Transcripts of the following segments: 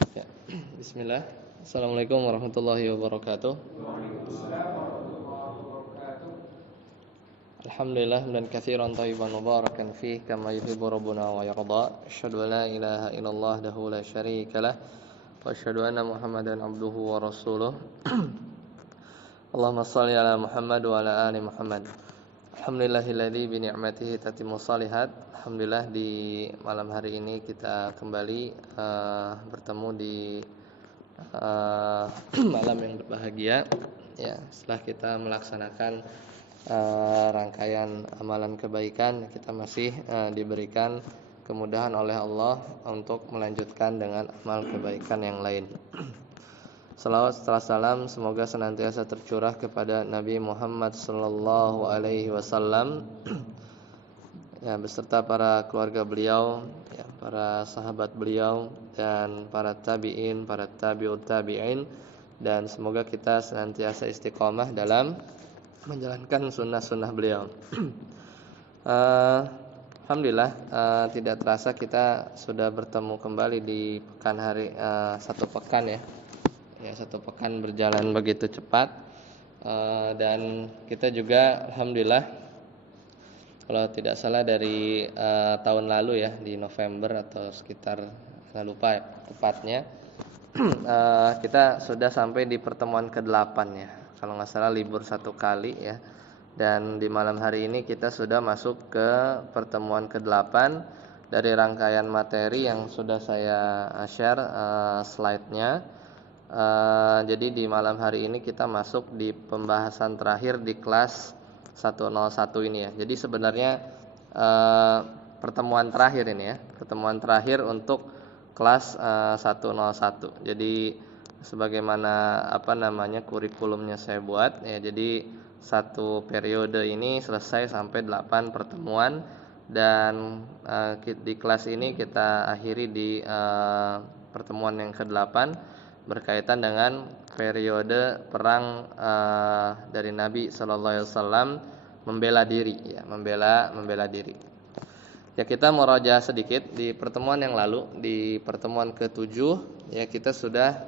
Ya. Bismillah. Assalamualaikum warahmatullahi wabarakatuh. Alhamdulillah dan katsiran thayyiban mubarakan fih kama yuhibbu rabbuna wa yarda. Asyhadu an la ilaha illallah wahdahu la syarikalah wa asyhadu anna Muhammadan abduhu wa rasuluh. Allahumma shalli ala Muhammad wa ala ali Muhammad. Alhamdulillahilladzi bi ni'matihi tatimmu shalihat. Alhamdulillah di malam hari ini kita kembali bertemu di malam yang berbahagia ya, setelah kita melaksanakan rangkaian amalan kebaikan, kita masih diberikan kemudahan oleh Allah untuk melanjutkan dengan amal kebaikan yang lain. Salawat serta salam semoga senantiasa tercurah kepada Nabi Muhammad sallallahu alaihi wasallam ya, beserta para keluarga beliau, ya, para sahabat beliau dan para tabi'in, para tabi'ut tabi'in, dan semoga kita senantiasa istiqomah dalam menjalankan sunnah-sunnah beliau. Alhamdulillah, tidak terasa kita sudah bertemu kembali di pekan hari satu pekan ya. Ya, satu pekan berjalan begitu cepat, dan kita juga alhamdulillah, kalau tidak salah dari tahun lalu ya, di November atau sekitar, saya lupa ya, tepatnya kita sudah sampai di pertemuan ke-8 ya, kalau nggak salah libur satu kali ya, dan di malam hari ini kita sudah masuk ke pertemuan ke-8 dari rangkaian materi yang sudah saya share slide-nya. Jadi di malam hari ini kita masuk di pembahasan terakhir di kelas 101 ini ya. Jadi sebenarnya pertemuan terakhir ini ya, pertemuan terakhir untuk kelas 101. Jadi sebagaimana kurikulumnya saya buat ya, jadi satu periode ini selesai sampai 8 pertemuan, dan di kelas ini kita akhiri di pertemuan yang ke-8 berkaitan dengan periode perang dari Nabi Sallallahu Alaihi Wasallam membela diri ya, membela diri. Ya, kita murajaah sedikit di pertemuan yang lalu, di pertemuan ke-7 ya, kita sudah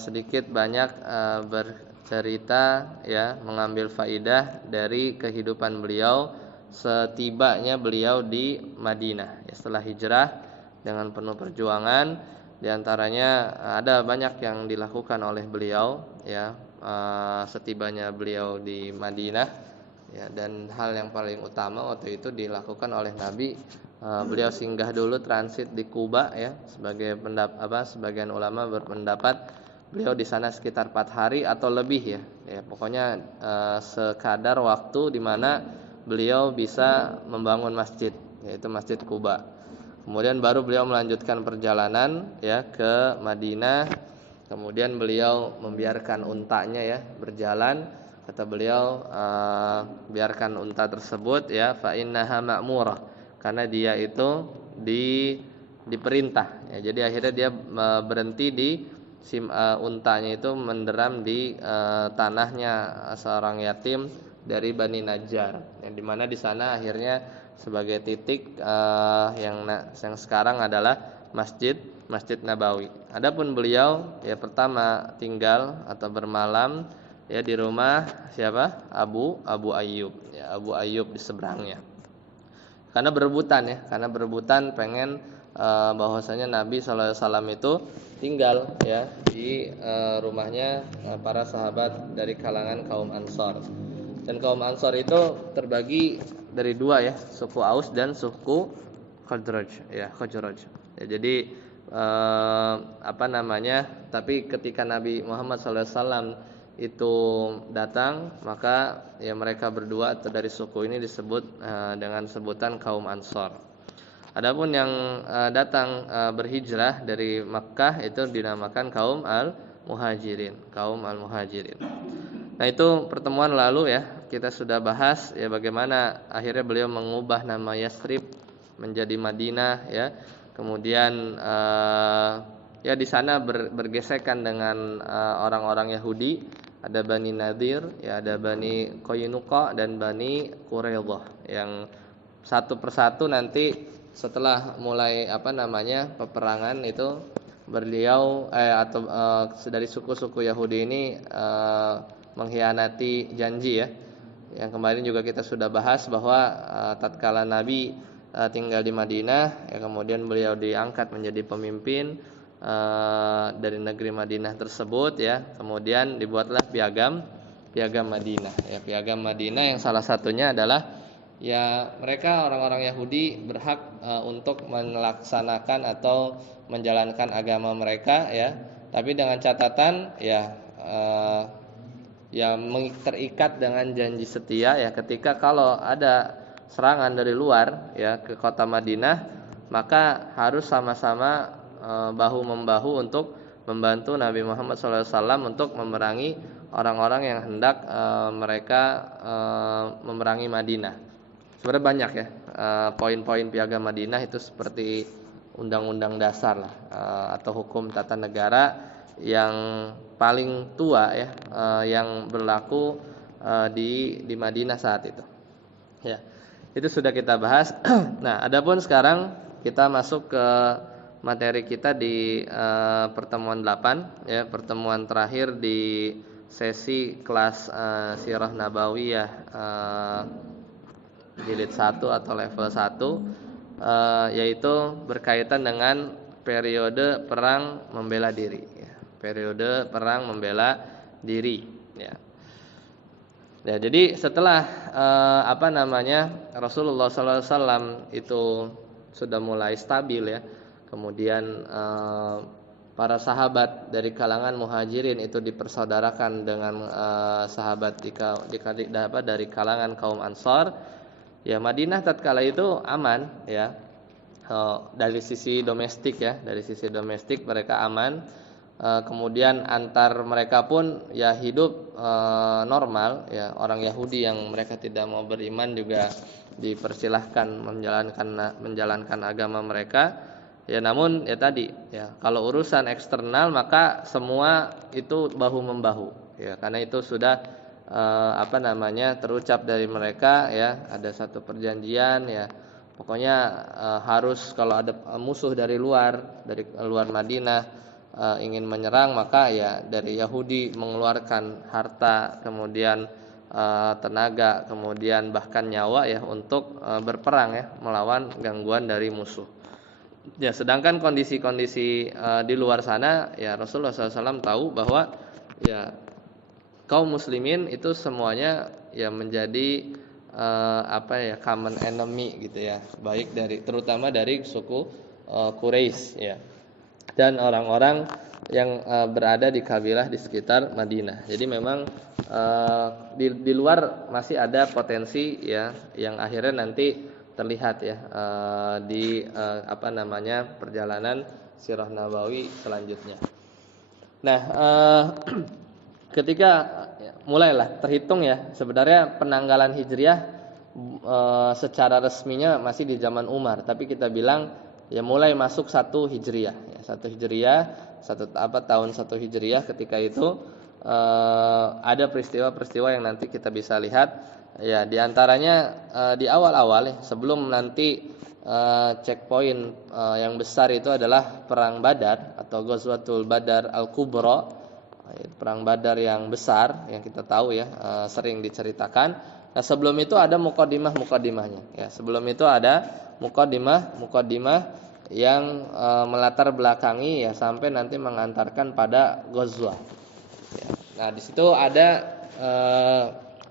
sedikit banyak bercerita ya, mengambil faidah dari kehidupan beliau setibanya beliau di Madinah ya, setelah hijrah dengan penuh perjuangan. Di antaranya ada banyak yang dilakukan oleh beliau ya, setibanya beliau di Madinah ya, dan hal yang paling utama waktu itu dilakukan oleh Nabi, beliau singgah dulu transit di Kuba ya, sebagian ulama berpendapat beliau di sana sekitar 4 hari atau lebih ya, pokoknya sekadar waktu di mana beliau bisa membangun masjid, yaitu Masjid Kuba. Kemudian baru beliau melanjutkan perjalanan ya ke Madinah. Kemudian beliau membiarkan untanya ya berjalan. Kata beliau, biarkan unta tersebut ya, fa innaha ma'murah, karena dia itu diperintah ya. Jadi akhirnya dia berhenti di untanya itu menderam di tanahnya seorang yatim dari Bani Najjar, yang dimana di sana akhirnya sebagai titik yang sekarang adalah Masjid Nabawi. Adapun beliau ya pertama tinggal atau bermalam ya di rumah siapa? Abu Ayyub ya, Abu Ayyub di seberangnya. Karena berebutan pengen bahwasanya Nabi sallallahu alaihi wasallam itu tinggal ya di rumahnya para sahabat dari kalangan kaum Ansor. Dan kaum Ansor itu terbagi dari dua ya, suku Aus dan suku Khazraj ya, ya, jadi tapi ketika Nabi Muhammad SAW itu datang, maka ya mereka berdua atau dari suku ini disebut dengan sebutan kaum Ansor. Adapun yang datang berhijrah dari Makkah itu dinamakan kaum Al-Muhajirin. Nah, itu pertemuan lalu ya, kita sudah bahas ya bagaimana akhirnya beliau mengubah nama Yathrib menjadi Madinah ya. Kemudian ya di sana bergesekan dengan orang-orang Yahudi, ada Bani Nadir ya, ada Bani Qainuqa dan Bani Quraidah, yang satu persatu nanti setelah mulai peperangan itu beliau dari suku-suku Yahudi ini mengkhianati janji ya. Yang kemarin juga kita sudah bahas bahwa tatkala Nabi tinggal di Madinah, ya kemudian beliau diangkat menjadi pemimpin dari negeri Madinah tersebut ya. Kemudian dibuatlah piagam Madinah ya, piagam Madinah yang salah satunya adalah ya mereka orang-orang Yahudi berhak untuk melaksanakan atau menjalankan agama mereka ya, tapi dengan catatan ya terikat dengan janji setia ya, ketika kalau ada serangan dari luar ya ke kota Madinah, maka harus sama-sama bahu membahu untuk membantu Nabi Muhammad SAW untuk memerangi orang-orang yang hendak mereka memerangi Madinah. Sebenarnya banyak ya poin-poin piagam Madinah itu, seperti undang-undang dasar lah atau hukum tata negara yang paling tua ya yang berlaku di Madinah saat itu. Ya, itu sudah kita bahas. Nah, adapun sekarang kita masuk ke materi kita di pertemuan 8 ya, pertemuan terakhir di sesi kelas Sirah Nabawiyah jilid 1 atau level 1, yaitu berkaitan dengan periode perang membela diri ya. Periode perang membela diri ya. Ya, jadi setelah Rasulullah SAW itu sudah mulai stabil ya, kemudian para sahabat dari kalangan muhajirin itu dipersaudarakan dengan sahabat dari kalangan kaum Ansor. Ya, Madinah tatkala itu aman ya, dari sisi domestik ya, dari sisi domestik mereka aman. Kemudian antar mereka pun ya hidup normal ya. Orang Yahudi yang mereka tidak mau beriman juga dipersilahkan menjalankan agama mereka. Ya, namun ya tadi ya, kalau urusan eksternal maka semua itu bahu membahu ya, karena itu sudah terucap dari mereka ya, ada satu perjanjian ya. Pokoknya harus kalau ada musuh dari luar Madinah ingin menyerang, maka ya dari Yahudi mengeluarkan harta, kemudian tenaga, kemudian bahkan nyawa ya untuk berperang ya melawan gangguan dari musuh. Ya, sedangkan kondisi-kondisi di luar sana ya, Rasulullah SAW tahu bahwa ya kaum muslimin itu semuanya ya menjadi common enemy gitu ya, baik terutama dari suku Quraisy ya, dan orang-orang yang berada di kabilah di sekitar Madinah. Jadi memang di luar masih ada potensi ya, yang akhirnya nanti terlihat ya di perjalanan Sirah Nabawi selanjutnya. Nah, ketika mulailah terhitung ya, sebenarnya penanggalan Hijriah secara resminya masih di zaman Umar, tapi kita bilang ya mulai masuk 1 Hijriah ya, 1 Hijriah, tahun 1 Hijriah. Ketika itu ada peristiwa-peristiwa yang nanti kita bisa lihat ya, di antaranya di awal-awal ya, sebelum nanti checkpoint yang besar itu adalah perang Badar atau Ghazwatul Badar Al-Kubra, perang Badar yang besar yang kita tahu ya, sering diceritakan. Nah, sebelum itu ada mukadimahnya ya. Sebelum itu ada mukadimah yang melatar belakangi ya sampai nanti mengantarkan pada Ghazwah. Ya. Nah, di situ ada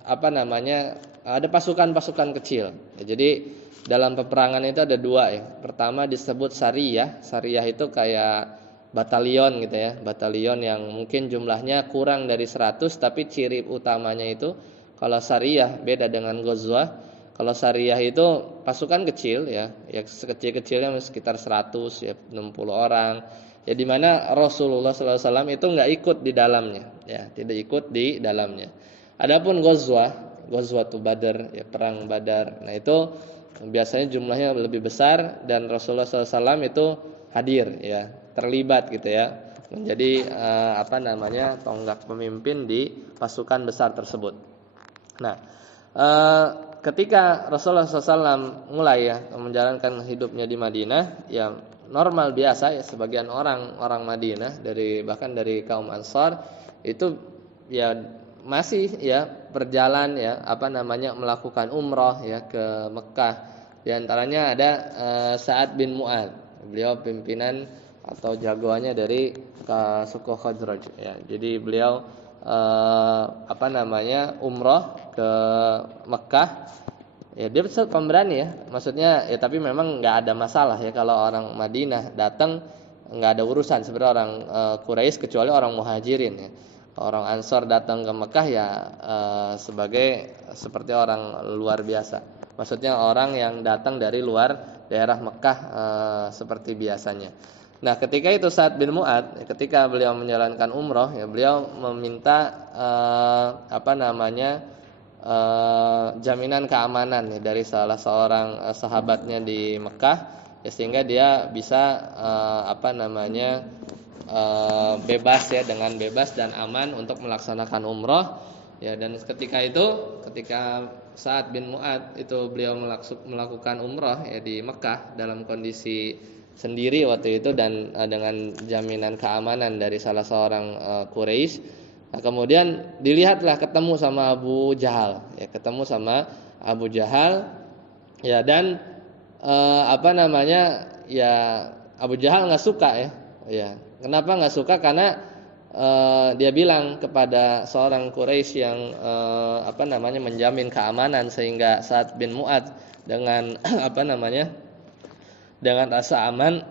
ada pasukan-pasukan kecil. Ya, jadi dalam peperangan itu ada 2 ya. Pertama disebut Sariyah. Sariyah itu kayak batalion gitu ya. Batalion yang mungkin jumlahnya kurang dari 100, tapi ciri utamanya itu kalau Sariyah beda dengan Ghazwah. Kalau Sariyah itu pasukan kecil ya, sekecil-kecilnya sekitar 100 ya, 60 orang. Ya, di mana Rasulullah SAW itu nggak ikut di dalamnya, ya, tidak ikut di dalamnya. Adapun Ghazwatul Badar, ya, perang Badar. Nah, itu biasanya jumlahnya lebih besar dan Rasulullah SAW itu hadir, ya, terlibat gitu ya, menjadi tonggak pemimpin di pasukan besar tersebut. Nah, ketika Rasulullah SAW mulai ya menjalankan hidupnya di Madinah, ya normal biasa ya, sebagian orang Madinah bahkan dari kaum Ansar itu ya masih ya berjalan ya melakukan umroh ya ke Mekah. Di antaranya ada Sa'ad bin Mu'adz. Beliau pimpinan atau jagoannya dari suku Khazraj ya. Jadi beliau umroh ke Mekah. Ya dia pemberani ya, maksudnya ya, tapi memang nggak ada masalah ya kalau orang Madinah datang, nggak ada urusan sebenarnya orang Quraisy, kecuali orang Muhajirin ya. Orang Ansor datang ke Mekah ya seperti orang luar biasa, maksudnya orang yang datang dari luar daerah Mekah seperti biasanya. Nah ketika itu Sa'ad bin Mu'adz, ketika beliau menjalankan umroh ya, beliau meminta jaminan keamanan ya, dari salah seorang sahabatnya di Mekah ya, sehingga dia bisa bebas ya, dengan bebas dan aman untuk melaksanakan umroh ya. Dan ketika Sa'ad bin Mu'adz itu beliau melakukan umroh ya di Mekah dalam kondisi sendiri waktu itu, dan dengan jaminan keamanan dari salah seorang Quraisy. Nah, kemudian dilihatlah ketemu sama Abu Jahal ya, dan Abu Jahal nggak suka ya. Kenapa nggak suka? Karena dia bilang kepada seorang Quraisy yang menjamin keamanan, sehingga Sa'ad bin Mu'adz dengan dengan rasa aman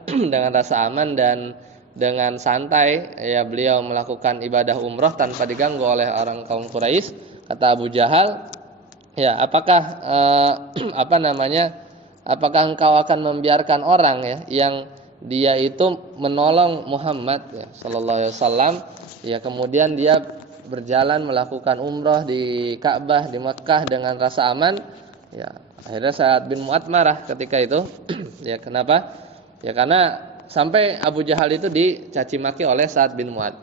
dan dengan santai ya beliau melakukan ibadah umroh tanpa diganggu oleh orang kaum Quraisy. Kata Abu Jahal, ya apakah apakah engkau akan membiarkan orang ya yang dia itu menolong Muhammad ya sallallahu alaihi wasallam ya, kemudian dia berjalan melakukan umroh di Ka'bah di Mekah dengan rasa aman ya. Akhirnya Sa'ad bin Mu'adz marah ketika itu ya. Kenapa? Ya karena sampai Abu Jahal itu dicaci maki oleh Sa'ad bin Mu'adz.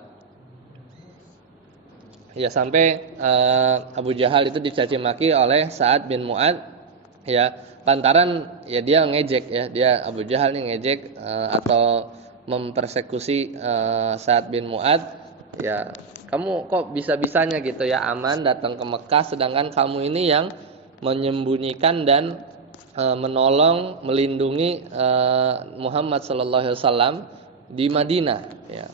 Ya sampai Abu Jahal itu dicaci maki oleh Sa'ad bin Mu'adz ya, lantaran ya dia ngejek ya, Abu Jahal nih ngejek atau mempersekusi Sa'ad bin Mu'adz ya. Kamu kok bisa-bisanya gitu ya aman datang ke Mekah, sedangkan kamu ini yang menyembunyikan dan menolong, melindungi Muhammad sallallahu alaihi wasallam di Madinah ya.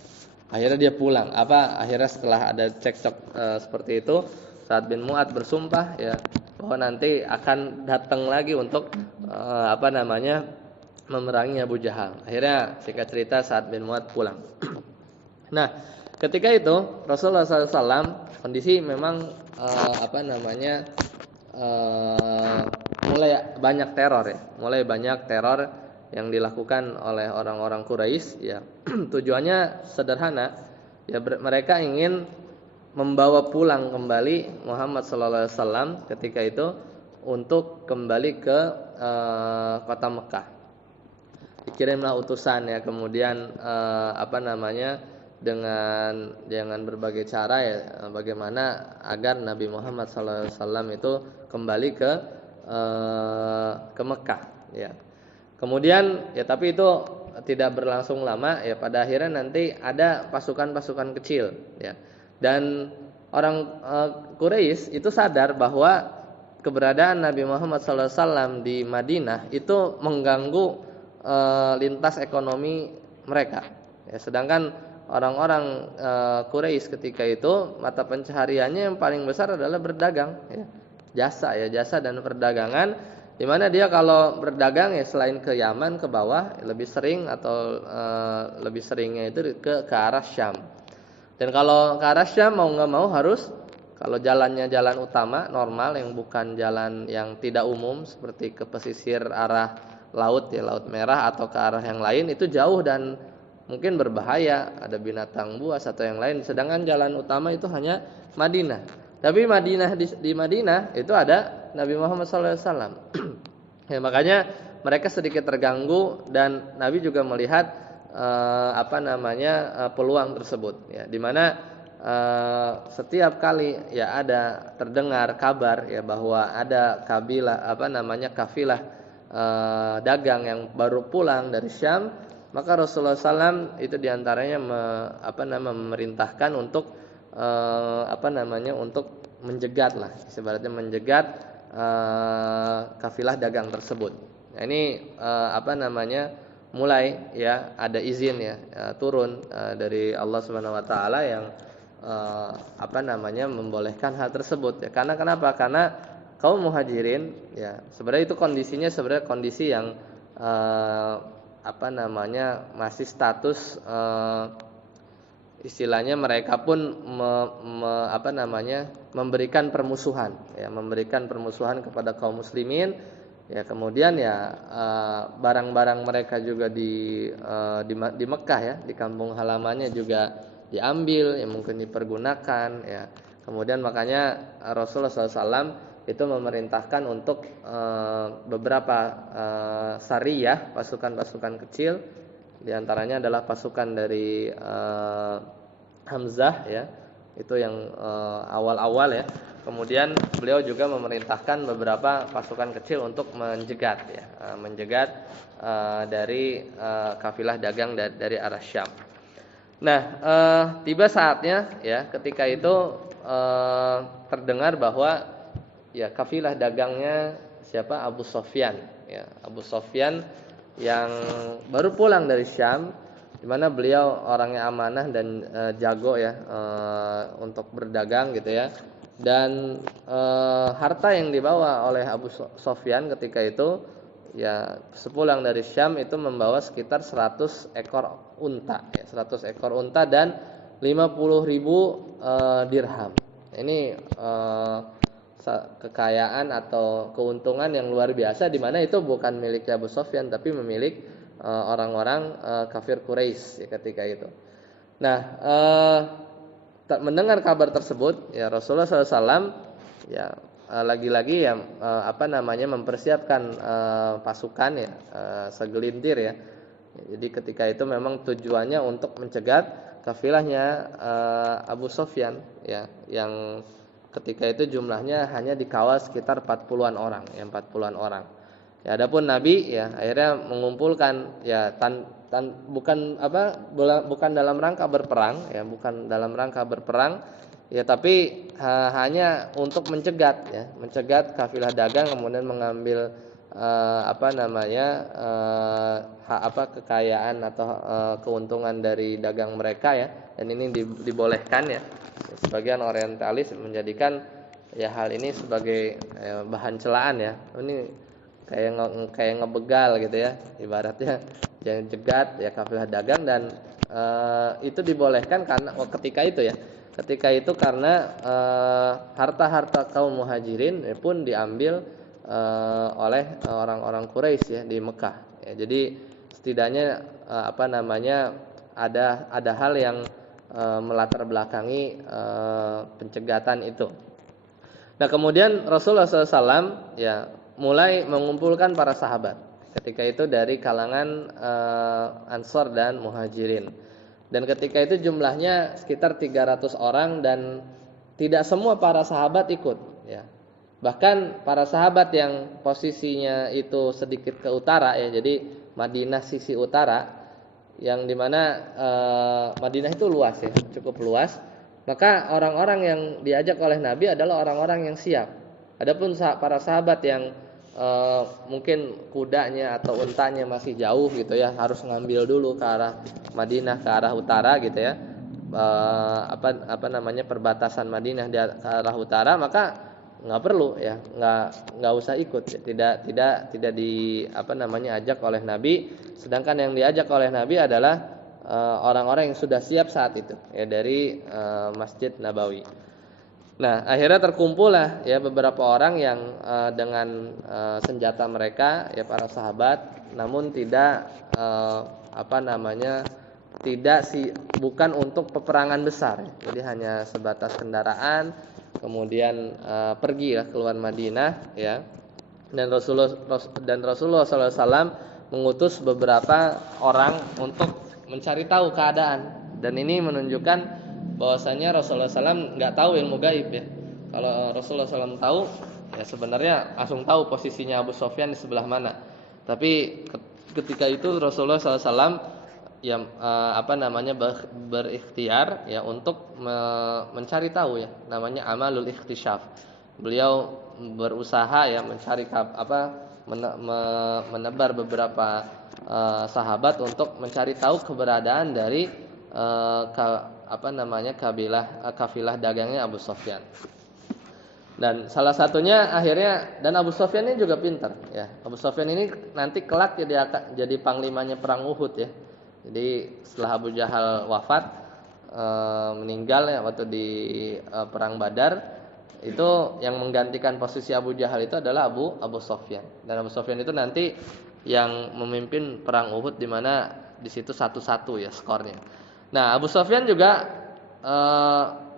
Akhirnya dia pulang. Akhirnya setelah ada cekcok seperti itu, Sa'ad bin Mu'adz bersumpah ya bahwa nanti akan datang lagi untuk memerangi Abu Jahal. Akhirnya singkat cerita Sa'ad bin Mu'adz pulang. Nah, ketika itu Rasulullah SAW kondisi memang mulai banyak teror yang dilakukan oleh orang-orang Quraisy ya. Tujuannya sederhana ya, mereka ingin membawa pulang kembali Muhammad sallallahu alaihi wasallam ketika itu untuk kembali ke kota Mekah. Dikirimlah utusan ya, kemudian dengan berbagai cara ya, bagaimana agar Nabi Muhammad SAW itu kembali ke Mekah ya. Kemudian ya, tapi itu tidak berlangsung lama ya. Pada akhirnya nanti ada pasukan-pasukan kecil ya, dan orang Quraisy itu sadar bahwa keberadaan Nabi Muhammad SAW di Madinah itu mengganggu lintas ekonomi mereka ya. Sedangkan orang-orang Quraisy ketika itu mata pencahariannya yang paling besar adalah berdagang ya. Jasa dan perdagangan, di mana dia kalau berdagang ya selain ke Yaman ke bawah lebih seringnya itu ke arah Syam. Dan kalau ke arah Syam mau nggak mau harus, kalau jalannya jalan utama normal yang bukan jalan yang tidak umum seperti ke pesisir arah laut ya, Laut Merah atau ke arah yang lain, itu jauh dan mungkin berbahaya, ada binatang buas atau yang lain. Sedangkan jalan utama itu hanya Madinah. Tapi di Madinah itu ada Nabi Muhammad SAW. Ya, makanya mereka sedikit terganggu, dan Nabi juga melihat peluang tersebut. Ya, di mana setiap kali ya ada terdengar kabar ya bahwa ada kafilah dagang yang baru pulang dari Syam, Maka Rasulullah SAW itu diantaranya memerintahkan untuk untuk menjegat lah, sebenarnya menjegat kafilah dagang tersebut. Nah, ini mulai ya ada izin ya, turun dari Allah Subhanahu wa taala yang membolehkan hal tersebut ya. Karena kenapa? Karena kaum muhajirin ya sebenarnya itu kondisinya sebenarnya kondisi yang masih status istilahnya mereka pun memberikan permusuhan ya, memberikan permusuhan kepada kaum muslimin ya. Kemudian ya barang-barang mereka juga di Mekah ya, di kampung halamannya juga diambil ya, mungkin dipergunakan ya. Kemudian makanya Rasulullah SAW itu memerintahkan untuk beberapa sariyah, pasukan-pasukan kecil. Di antaranya adalah pasukan dari Hamzah ya, itu yang awal-awal ya. Kemudian beliau juga memerintahkan beberapa pasukan kecil untuk menjegat ya, dari kafilah dagang dari arah Syam. Nah, tiba saatnya ya, ketika itu terdengar bahwa ya kafilah dagangnya siapa? Abu Sofyan ya, Abu Sofyan yang baru pulang dari Syam, di mana beliau orangnya amanah dan jago ya untuk berdagang gitu ya. Dan harta yang dibawa oleh Abu Sofyan ketika itu ya, sepulang dari Syam itu membawa sekitar 100 ekor unta ya, 100 ekor unta dan 50.000 dirham. Ini kekayaan atau keuntungan yang luar biasa, di mana itu bukan milik Abu Sofyan tapi milik orang-orang kafir Quraisy ya, ketika itu. Nah, mendengar kabar tersebut ya, Rasulullah SAW ya lagi-lagi ya mempersiapkan pasukan ya, segelintir ya. Jadi ketika itu memang tujuannya untuk mencegat kafilahnya Abu Sofyan ya, yang ketika itu jumlahnya hanya dikawal sekitar 40-an orang ya, 40-an orang. Ya, adapun Nabi ya akhirnya mengumpulkan ya bukan dalam rangka berperang ya, bukan dalam rangka berperang ya, tapi hanya untuk mencegat kafilah dagang, kemudian mengambil kekayaan atau keuntungan dari dagang mereka ya. Dan ini dibolehkan ya. Sebagian orientalis menjadikan ya hal ini sebagai bahan celaan ya. Ini kayak ngebegal gitu ya, ibaratnya jangan jegat ya kafilah dagang. Dan itu dibolehkan karena ketika itu karena harta-harta kaum muhajirin pun diambil oleh orang-orang Quraisy ya di Mekah ya. Jadi setidaknya ada hal yang melatar belakangi pencegatan itu. Nah, kemudian Rasulullah SAW ya mulai mengumpulkan para sahabat ketika itu dari kalangan Ansor dan Muhajirin. Dan ketika itu jumlahnya sekitar 300 orang dan tidak semua para sahabat ikut ya. Bahkan para sahabat yang posisinya itu sedikit ke utara ya, jadi Madinah sisi utara, yang dimana Madinah itu luas ya, cukup luas. Maka orang-orang yang diajak oleh Nabi adalah orang-orang yang siap. Adapun para sahabat yang mungkin kudanya atau untanya masih jauh gitu ya, harus ngambil dulu ke arah Madinah, ke arah utara gitu ya, perbatasan Madinah ke arah utara, maka nggak perlu ya, nggak usah ikut ya. tidak ajak oleh Nabi. Sedangkan yang diajak oleh Nabi adalah orang-orang yang sudah siap saat itu ya, dari Masjid Nabawi. Nah, akhirnya terkumpullah ya beberapa orang yang dengan senjata mereka ya, para sahabat, namun bukan untuk peperangan besar ya. Jadi hanya sebatas kendaraan, kemudian pergi ya keluar Madinah ya. Dan Rasulullah SAW mengutus beberapa orang untuk mencari tahu keadaan. Dan ini menunjukkan bahwasanya Rasulullah SAW nggak tahu ilmu gaib ya. Kalau Rasulullah SAW tahu ya, sebenarnya langsung tahu posisinya Abu Sofyan di sebelah mana. Tapi ketika itu Rasulullah SAW ya berikhtiar ya untuk mencari tahu ya, namanya amalul ikhtisyaf. Beliau berusaha ya mencari menebar beberapa sahabat untuk mencari tahu keberadaan dari kafilah dagangnya Abu Sufyan. Dan salah satunya akhirnya, dan Abu Sufyan ini juga pintar ya. Abu Sufyan ini nanti kelak jadi panglimanya perang Uhud ya. Jadi setelah Abu Jahal wafat, meninggal ya waktu di perang Badar, itu yang menggantikan posisi Abu Jahal itu adalah Abu Sufyan. Dan Abu Sufyan itu nanti yang memimpin perang Uhud, di mana di situ 1-1 ya skornya. Nah, Abu Sufyan juga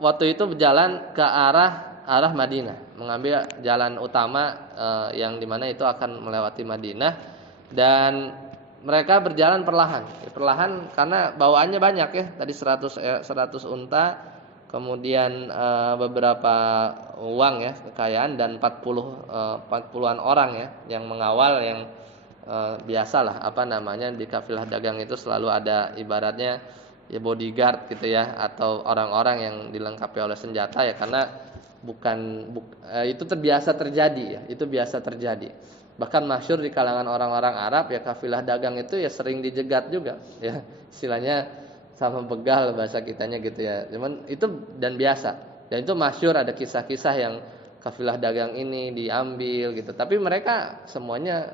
waktu itu berjalan ke arah Madinah, mengambil jalan utama yang dimana itu akan melewati Madinah, dan mereka berjalan perlahan karena bawaannya banyak ya, tadi 100 unta, kemudian beberapa uang ya, kekayaan, dan 40-an orang ya yang mengawal, yang biasalah di kafilah dagang itu selalu ada ibaratnya ya bodyguard gitu ya, atau orang-orang yang dilengkapi oleh senjata ya, karena itu biasa terjadi. Bahkan masyhur di kalangan orang-orang Arab ya, kafilah dagang itu ya sering dijegat juga ya, istilahnya sama begal bahasa kitanya gitu ya. Cuman itu dan biasa. Dan itu masyhur, ada kisah-kisah yang kafilah dagang ini diambil gitu. Tapi mereka semuanya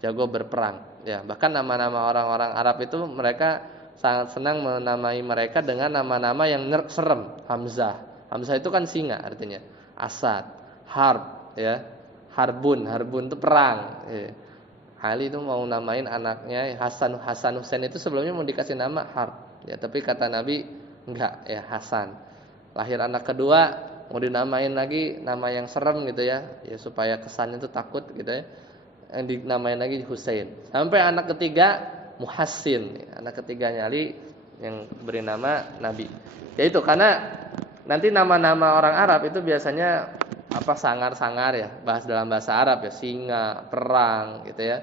jago berperang ya. Bahkan nama-nama orang-orang Arab itu mereka sangat senang menamai mereka dengan nama-nama yang serem. Hamzah itu kan singa artinya. Asad, Harb ya. Harbun itu perang ya. Ali itu mau namain anaknya Hasan Husain, itu sebelumnya mau dikasih nama Harb ya, tapi kata Nabi enggak ya, Hasan. Lahir anak kedua mau dinamain lagi nama yang serem gitu ya, supaya kesannya itu takut gitu ya, yang dinamain lagi Husain. Sampai anak ketiga Muhassin, anak ketiganya Ali yang beri nama Nabi. Ya itu karena nanti nama-nama orang Arab itu biasanya sangar-sangar ya, dalam bahasa Arab ya, singa, perang gitu ya.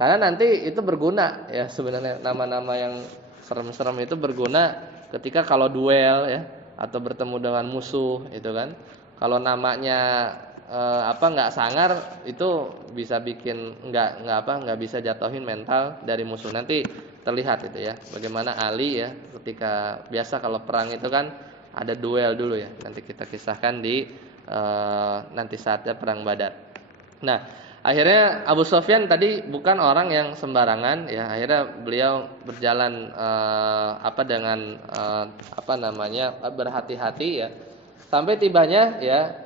Karena nanti itu berguna ya, sebenarnya nama-nama yang serem-serem itu berguna ketika kalau duel ya, atau bertemu dengan musuh itu kan. Kalau namanya nggak sangar, itu bisa bikin nggak bisa jatuhin mental dari musuh. Nanti terlihat itu ya, bagaimana Ali ya ketika biasa kalau perang itu kan ada duel dulu ya. Nanti kita kisahkan di nanti saatnya perang Badar. Nah, akhirnya Abu Sufyan tadi bukan orang yang sembarangan ya. Akhirnya beliau berjalan berhati-hati ya. Sampai tibanya ya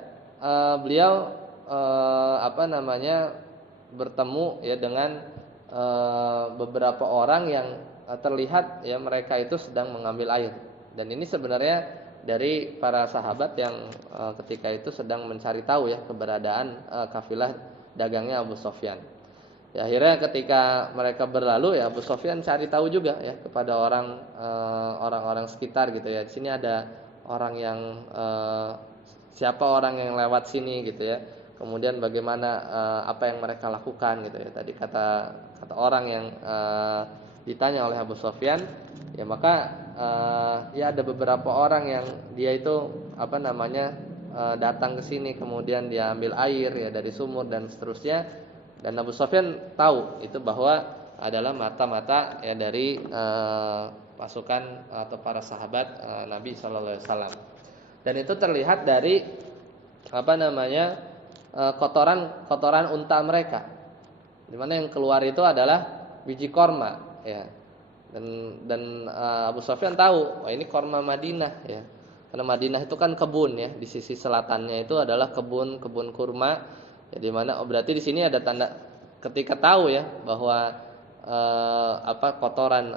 beliau bertemu ya dengan beberapa orang yang terlihat ya mereka itu sedang mengambil air. Dan ini sebenarnya dari para sahabat yang ketika itu sedang mencari tahu ya keberadaan kafilah dagangnya Abu Sufyan. Ya, akhirnya ketika mereka berlalu ya Abu Sufyan cari tahu juga ya kepada orang-orang sekitar gitu ya. Di sini ada orang yang siapa orang yang lewat sini gitu ya. Kemudian bagaimana apa yang mereka lakukan gitu ya. Tadi kata orang yang ditanya oleh Abu Sufyan, ya maka ya ada beberapa orang yang dia itu datang ke sini, kemudian dia ambil air ya dari sumur dan seterusnya. Dan Abu Sufyan tahu itu bahwa adalah mata-mata ya dari pasukan atau para sahabat Nabi Shallallahu Alaihi Wasallam. Dan itu terlihat dari kotoran unta mereka, dimana yang keluar itu adalah biji korma ya. Dan Abu Sufyan tahu, ini korma Madinah ya. Karena Madinah itu kan kebun ya, di sisi selatannya itu adalah kebun kurma. Ya, di mana berarti di sini ada tanda ketika tahu ya bahwa kotoran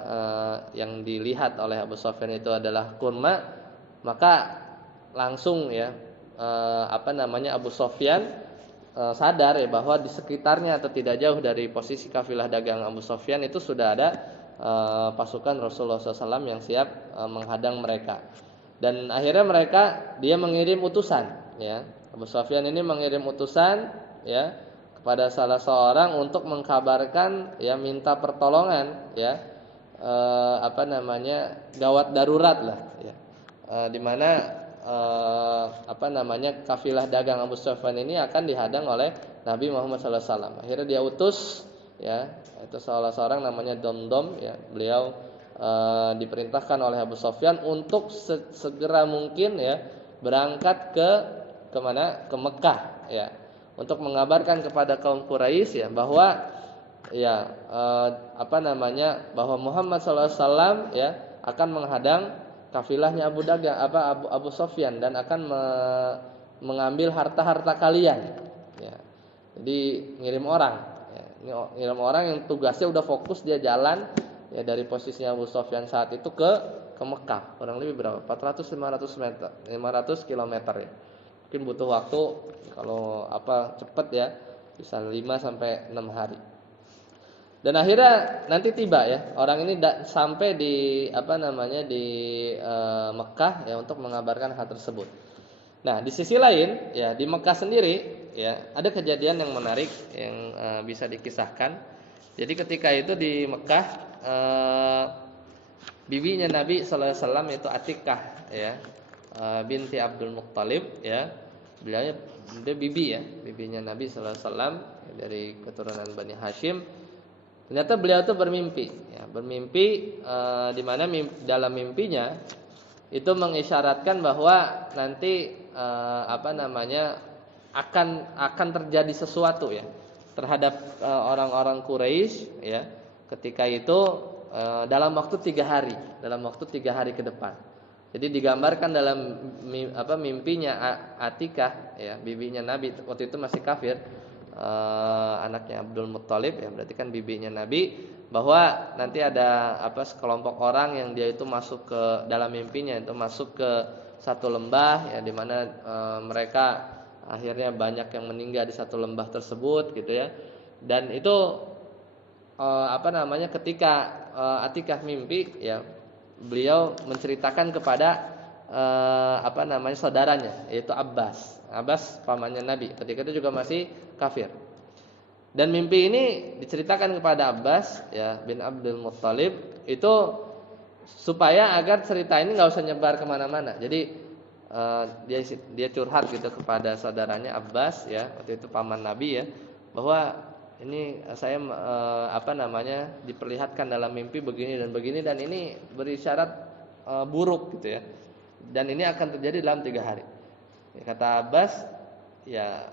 yang dilihat oleh Abu Sufyan itu adalah kurma, maka langsung ya Abu Sufyan sadar ya bahwa di sekitarnya atau tidak jauh dari posisi kafilah dagang Abu Sufyan itu sudah ada pasukan Rasulullah SAW yang siap menghadang mereka. Dan akhirnya dia mengirim utusan ya. Abu Sufyan ini mengirim utusan ya kepada salah seorang untuk mengkabarkan ya, minta pertolongan ya gawat darurat lah ya. Di mana kafilah dagang Abu Sufyan ini akan dihadang oleh Nabi Muhammad SAW. Akhirnya dia utus ya, itu salah seorang namanya Domdom ya. Beliau diperintahkan oleh Abu Sufyan untuk segera mungkin ya berangkat ke mana? Ke Mekah ya, untuk mengabarkan kepada kaum Quraisy ya bahwa ya bahwa Muhammad SAW ya akan menghadang kafilahnya Abu Sufyan dan akan mengambil harta-harta kalian ya. Jadi ngirim orang ya. Ngirim orang yang tugasnya udah fokus dia jalan ya dari posisinya Abu Sufyan saat itu ke Mekah. Kurang lebih berapa? 400-500 meter, 500 kilometer ya. Mungkin butuh waktu kalau cepet ya bisa 5 sampai 6 hari. Dan akhirnya nanti tiba ya orang ini sampai di Mekah ya untuk mengabarkan hal tersebut. Nah di sisi lain ya di Mekah sendiri ya ada kejadian yang menarik yang bisa dikisahkan. Jadi ketika itu di Mekah bibinya Nabi Sallallahu Alaihi Wasallam itu Atikah ya binti Abdul Muttalib ya. Beliau dia bibinya Nabi Sallallahu Alaihi Wasallam dari keturunan Bani Hashim. Ternyata beliau itu bermimpi di mana dalam mimpinya itu mengisyaratkan bahwa nanti akan terjadi sesuatu ya terhadap orang-orang Quraisy ya ketika itu dalam waktu 3 hari, ke depan. Jadi digambarkan dalam mimpinya Atikah ya bibinya Nabi waktu itu masih kafir. Anaknya Abdul Muttalib ya berarti kan bibinya Nabi, bahwa nanti ada sekelompok orang yang dia itu masuk ke dalam mimpinya itu masuk ke satu lembah ya di mana mereka akhirnya banyak yang meninggal di satu lembah tersebut gitu ya. Dan itu ketika Atikah mimpi ya beliau menceritakan kepada saudaranya yaitu Abbas pamannya Nabi ketika itu juga masih kafir. Dan mimpi ini diceritakan kepada Abbas ya bin Abdul Muttalib itu supaya agar cerita ini nggak usah nyebar kemana-mana. Jadi dia curhat gitu kepada saudaranya Abbas ya waktu itu paman Nabi ya bahwa ini saya diperlihatkan dalam mimpi begini dan ini berisyarat buruk gitu ya. Dan ini akan terjadi dalam 3 hari. Ya, kata Abbas ya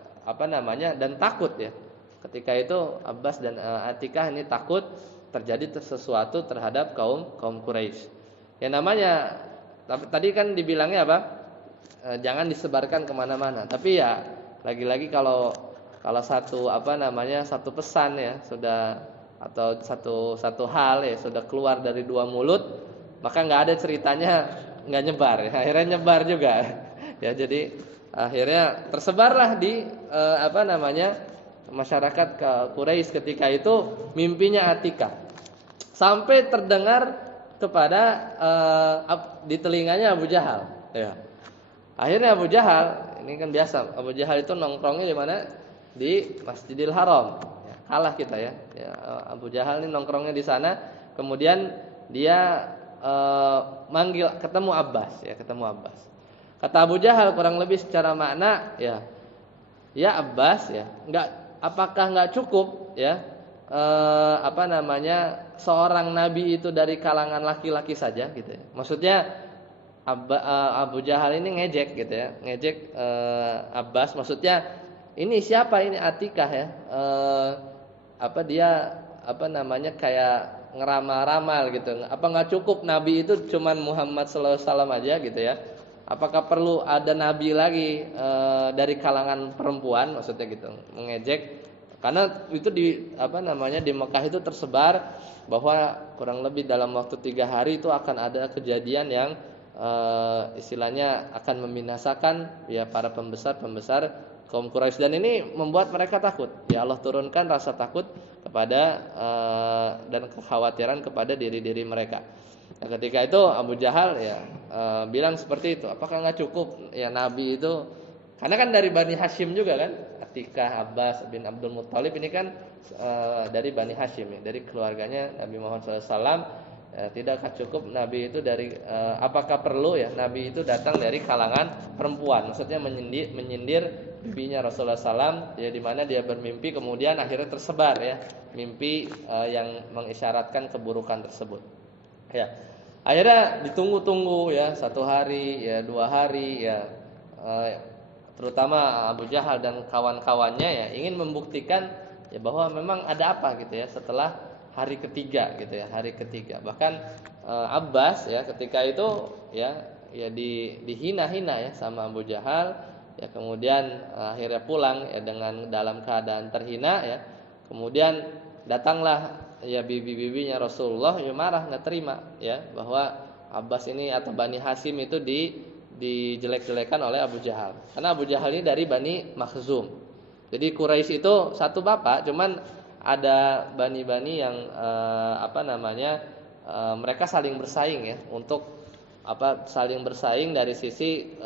dan takut ya. Ketika itu Abbas dan Atikah ini takut terjadi sesuatu terhadap kaum Quraisy. Ya namanya tadi kan dibilangnya jangan disebarkan kemana-mana. Tapi ya lagi-lagi kalau satu satu pesan ya sudah atau satu hal ya sudah keluar dari 2 mulut, maka nggak ada ceritanya nggak nyebar. Ya. Akhirnya nyebar juga. Ya jadi akhirnya tersebarlah di masyarakat Quraisy ketika itu mimpinya Atikah sampai terdengar kepada di telinganya Abu Jahal ya. Akhirnya Abu Jahal ini kan biasa Abu Jahal itu nongkrongnya di mana? Di Masjidil Haram ya, kalah kita ya. Abu Jahal ini nongkrongnya di sana, kemudian dia ketemu Abbas. Kata Abu Jahal kurang lebih secara makna ya Abbas ya, apakah enggak cukup ya seorang nabi itu dari kalangan laki-laki saja gitu ya. Maksudnya Abu Jahal ini ngejek gitu ya, Abbas, maksudnya ini siapa ini Atikah ya? Dia kayak ngeramal-ramal gitu. Apa nggak cukup nabi itu cuman Muhammad sallallahu alaihi wasallam aja gitu ya? Apakah perlu ada nabi lagi dari kalangan perempuan, maksudnya gitu, mengejek. Karena itu di Mekah itu tersebar bahwa kurang lebih dalam waktu 3 hari itu akan ada kejadian yang istilahnya akan membinasakan ya para pembesar kaum Quraisy, dan ini membuat mereka takut. Ya Allah turunkan rasa takut kepada dan kekhawatiran kepada diri mereka. Nah, ketika itu Abu Jahal ya bilang seperti itu. Apakah nggak cukup ya nabi itu? Karena kan dari Bani Hashim juga kan. Atikah Abbas bin Abdul Muttalib ini kan dari Bani Hashim ya, dari keluarganya Nabi Muhammad SAW. Ya, tidakkah cukup Nabi itu dari apakah perlu ya Nabi itu datang dari kalangan perempuan? Maksudnya menyindir bibinya Rasulullah SAW, ya di mana dia bermimpi kemudian akhirnya tersebar ya mimpi yang mengisyaratkan keburukan tersebut. Ya, akhirnya ditunggu-tunggu ya 1 hari ya 2 hari ya, terutama Abu Jahal dan kawan-kawannya ya ingin membuktikan ya bahwa memang ada apa gitu ya setelah hari ketiga gitu ya, hari ketiga. Bahkan Abbas ya ketika itu ya dihina-hina ya sama Abu Jahal ya, kemudian akhirnya pulang ya dengan dalam keadaan terhina ya. Kemudian datanglah ya bibi-bibinya Rasulullah ya marah, nggak terima ya bahwa Abbas ini atau Bani Hashim itu dijelek-jelekan oleh Abu Jahal. Karena Abu Jahal ini dari Bani Makhzum. Jadi Quraisy itu satu bapak, cuman ada bani-bani yang mereka saling bersaing ya untuk saling bersaing dari sisi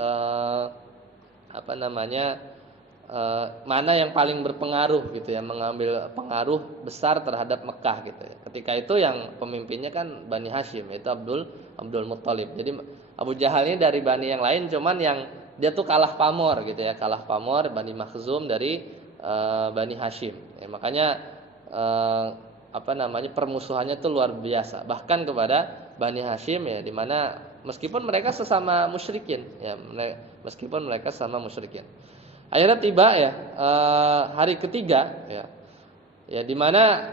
mana yang paling berpengaruh gitu ya, mengambil pengaruh besar terhadap Mekah gitu ya. Ketika itu yang pemimpinnya kan Bani Hashim, yaitu Abdul Muttalib. Jadi Abu Jahal ini dari bani yang lain, cuman yang dia tuh kalah pamor gitu ya, kalah pamor Bani Makhzum dari Bani Hashim. Ya, makanya permusuhannya itu luar biasa, bahkan kepada Bani Hashim ya, di mana meskipun mereka sesama musyrikin ya, akhirnya tiba ya hari ketiga ya di mana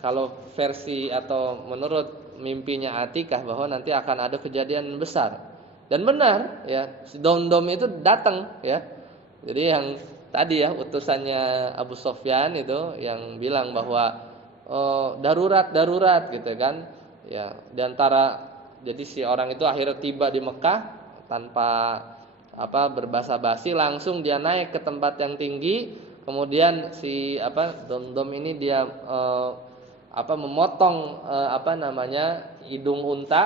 kalau versi atau menurut mimpinya Atikah bahwa nanti akan ada kejadian besar, dan benar ya, si Dom-Dom itu datang ya. Jadi yang tadi ya utusannya Abu Sofyan itu yang bilang bahwa darurat gitu kan ya, jadi si orang itu akhirnya tiba di Mekah tanpa berbasa-basi, langsung dia naik ke tempat yang tinggi. Kemudian si Dom-Dom ini dia memotong hidung unta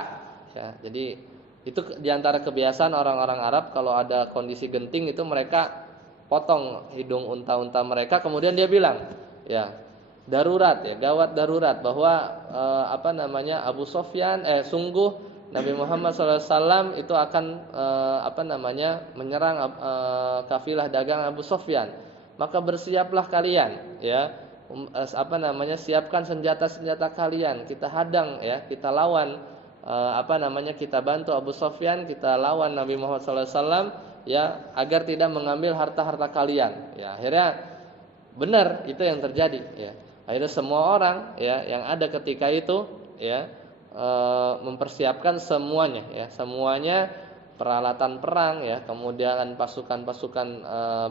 ya. Jadi itu diantara kebiasaan orang-orang Arab, kalau ada kondisi genting itu mereka potong hidung unta-unta mereka. Kemudian dia bilang ya darurat ya, gawat darurat, bahwa Abu Sofyan sungguh Nabi Muhammad SAW itu akan menyerang kafilah dagang Abu Sofyan. Maka bersiaplah kalian ya, siapkan senjata-senjata kalian, kita hadang ya, kita lawan kita bantu Abu Sofyan, kita lawan Nabi Muhammad SAW ya, agar tidak mengambil harta-harta kalian ya. Akhirnya benar itu yang terjadi ya. Akhirnya semua orang ya yang ada ketika itu ya mempersiapkan semuanya ya, semuanya peralatan perang ya, kemudian pasukan-pasukan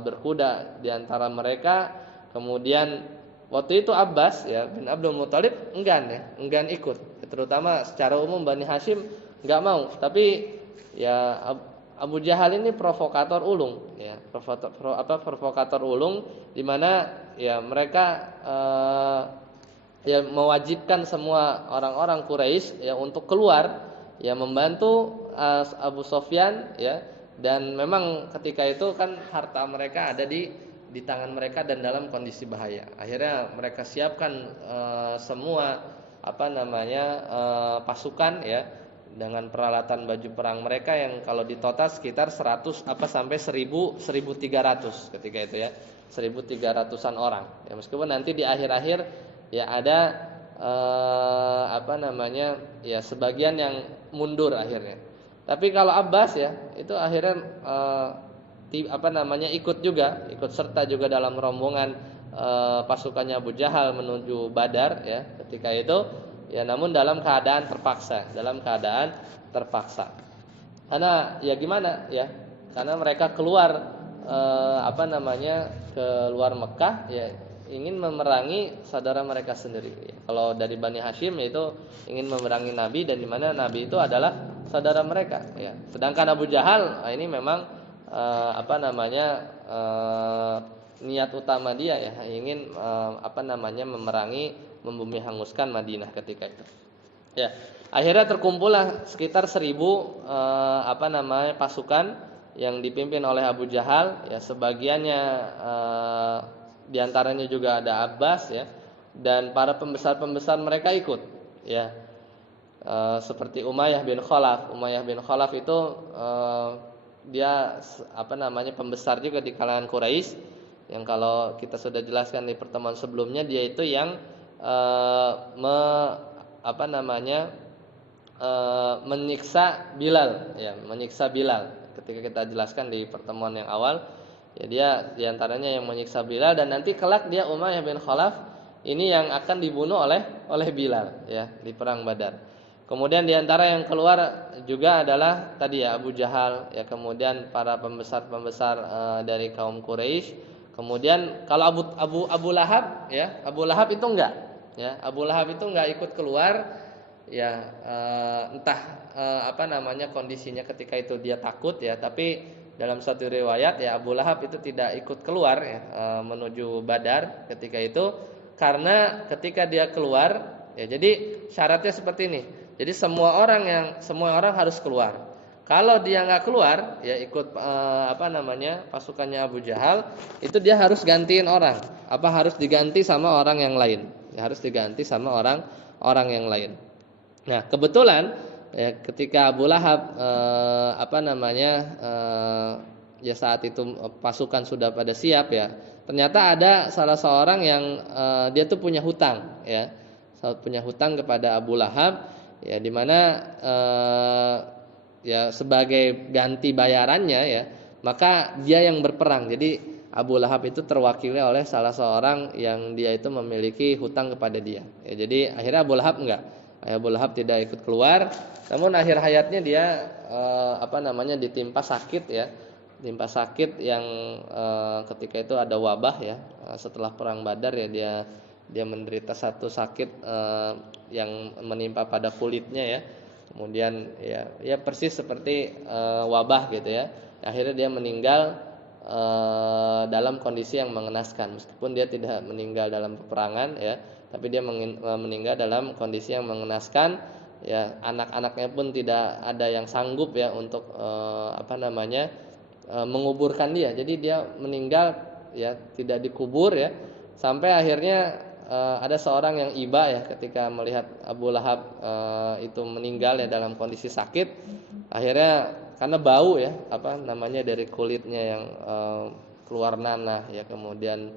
berkuda di antara mereka. Kemudian waktu itu Abbas ya bin Abdul Muttalib enggan ikut, terutama secara umum Bani Hashim enggak mau, tapi ya Abu Jahal ini provokator ulung ya, provokator ulung, di mana ya mereka ya mewajibkan semua orang-orang Quraisy ya untuk keluar ya membantu Abu Sofyan ya. Dan memang ketika itu kan harta mereka ada di tangan mereka dan dalam kondisi bahaya. Akhirnya mereka siapkan semua pasukan ya, dengan peralatan baju perang mereka yang kalau ditotal sekitar 100 sampai 1000 1300 ketika itu ya, 1300-an orang ya. Meskipun nanti di akhir-akhir ya ada ya sebagian yang mundur akhirnya. Tapi kalau Abbas ya itu akhirnya ikut serta juga dalam rombongan pasukannya Abu Jahal menuju Badar ya ketika itu ya, namun dalam keadaan terpaksa. Karena ya gimana ya? Karena mereka keluar keluar Mekah ya, ingin memerangi saudara mereka sendiri. Kalau dari Bani Hashim itu ingin memerangi Nabi, dan di mana Nabi itu adalah saudara mereka. Ya. Sedangkan Abu Jahal ini memang niat utama dia ya, ingin memerangi, membumi hanguskan Madinah ketika itu. Ya, akhirnya terkumpullah sekitar 1000 pasukan yang dipimpin oleh Abu Jahal. Ya, sebagiannya di antaranya juga ada Abbas ya, dan para pembesar-pembesar mereka ikut ya. Seperti Umayyah bin Khalaf. Umayyah bin Khalaf itu dia pembesar juga di kalangan Quraisy, yang kalau kita sudah jelaskan di pertemuan sebelumnya, dia itu yang menyiksa Bilal, ya, menyiksa Bilal. Ketika kita jelaskan di pertemuan yang awal, ya, dia diantaranya yang menyiksa Bilal, dan nanti kelak dia Umayyah bin Khalaf ini yang akan dibunuh oleh Bilal, ya, di perang Badar. Kemudian diantara yang keluar juga adalah tadi ya Abu Jahal, ya, kemudian para pembesar-pembesar dari kaum Quraisy. Kemudian kalau Abu Lahab, ya, Abu Lahab itu enggak, ya, Abu Lahab itu enggak ikut keluar, ya, kondisinya ketika itu dia takut, ya, tapi dalam satu riwayat, ya, Abu Lahab itu tidak ikut keluar, ya, menuju Badar ketika itu, karena ketika dia keluar, ya, jadi syaratnya seperti ini. Jadi semua orang harus keluar. Kalau dia nggak keluar, ya, ikut pasukannya Abu Jahal, itu dia harus gantiin orang. Harus diganti sama orang yang lain. Ya, harus diganti sama orang yang lain. Nah, kebetulan, ya, ketika Abu Lahab ya, saat itu pasukan sudah pada siap, ya, ternyata ada salah seorang yang dia tuh punya hutang, ya, punya hutang kepada Abu Lahab, ya, dimana ya sebagai ganti bayarannya, ya, maka dia yang berperang. Jadi Abu Lahab itu terwakili oleh salah seorang yang dia itu memiliki hutang kepada dia, ya. Jadi akhirnya Abu Lahab enggak. Abu Lahab tidak ikut keluar, namun akhir hayatnya dia ditimpa sakit, ya. Ditimpa sakit yang ketika itu ada wabah, ya. Setelah perang Badar, ya, dia menderita satu sakit yang menimpa pada kulitnya, ya. Kemudian ya persis seperti wabah gitu, ya. Akhirnya dia meninggal dalam kondisi yang mengenaskan, meskipun dia tidak meninggal dalam peperangan, ya, tapi dia meninggal dalam kondisi yang mengenaskan, ya. Anak-anaknya pun tidak ada yang sanggup, ya, untuk menguburkan dia. Jadi dia meninggal, ya, tidak dikubur, ya, sampai akhirnya ada seorang yang iba, ya, ketika melihat Abu Lahab itu meninggal, ya, dalam kondisi sakit. Akhirnya karena bau, ya, dari kulitnya yang keluar nanah, ya, kemudian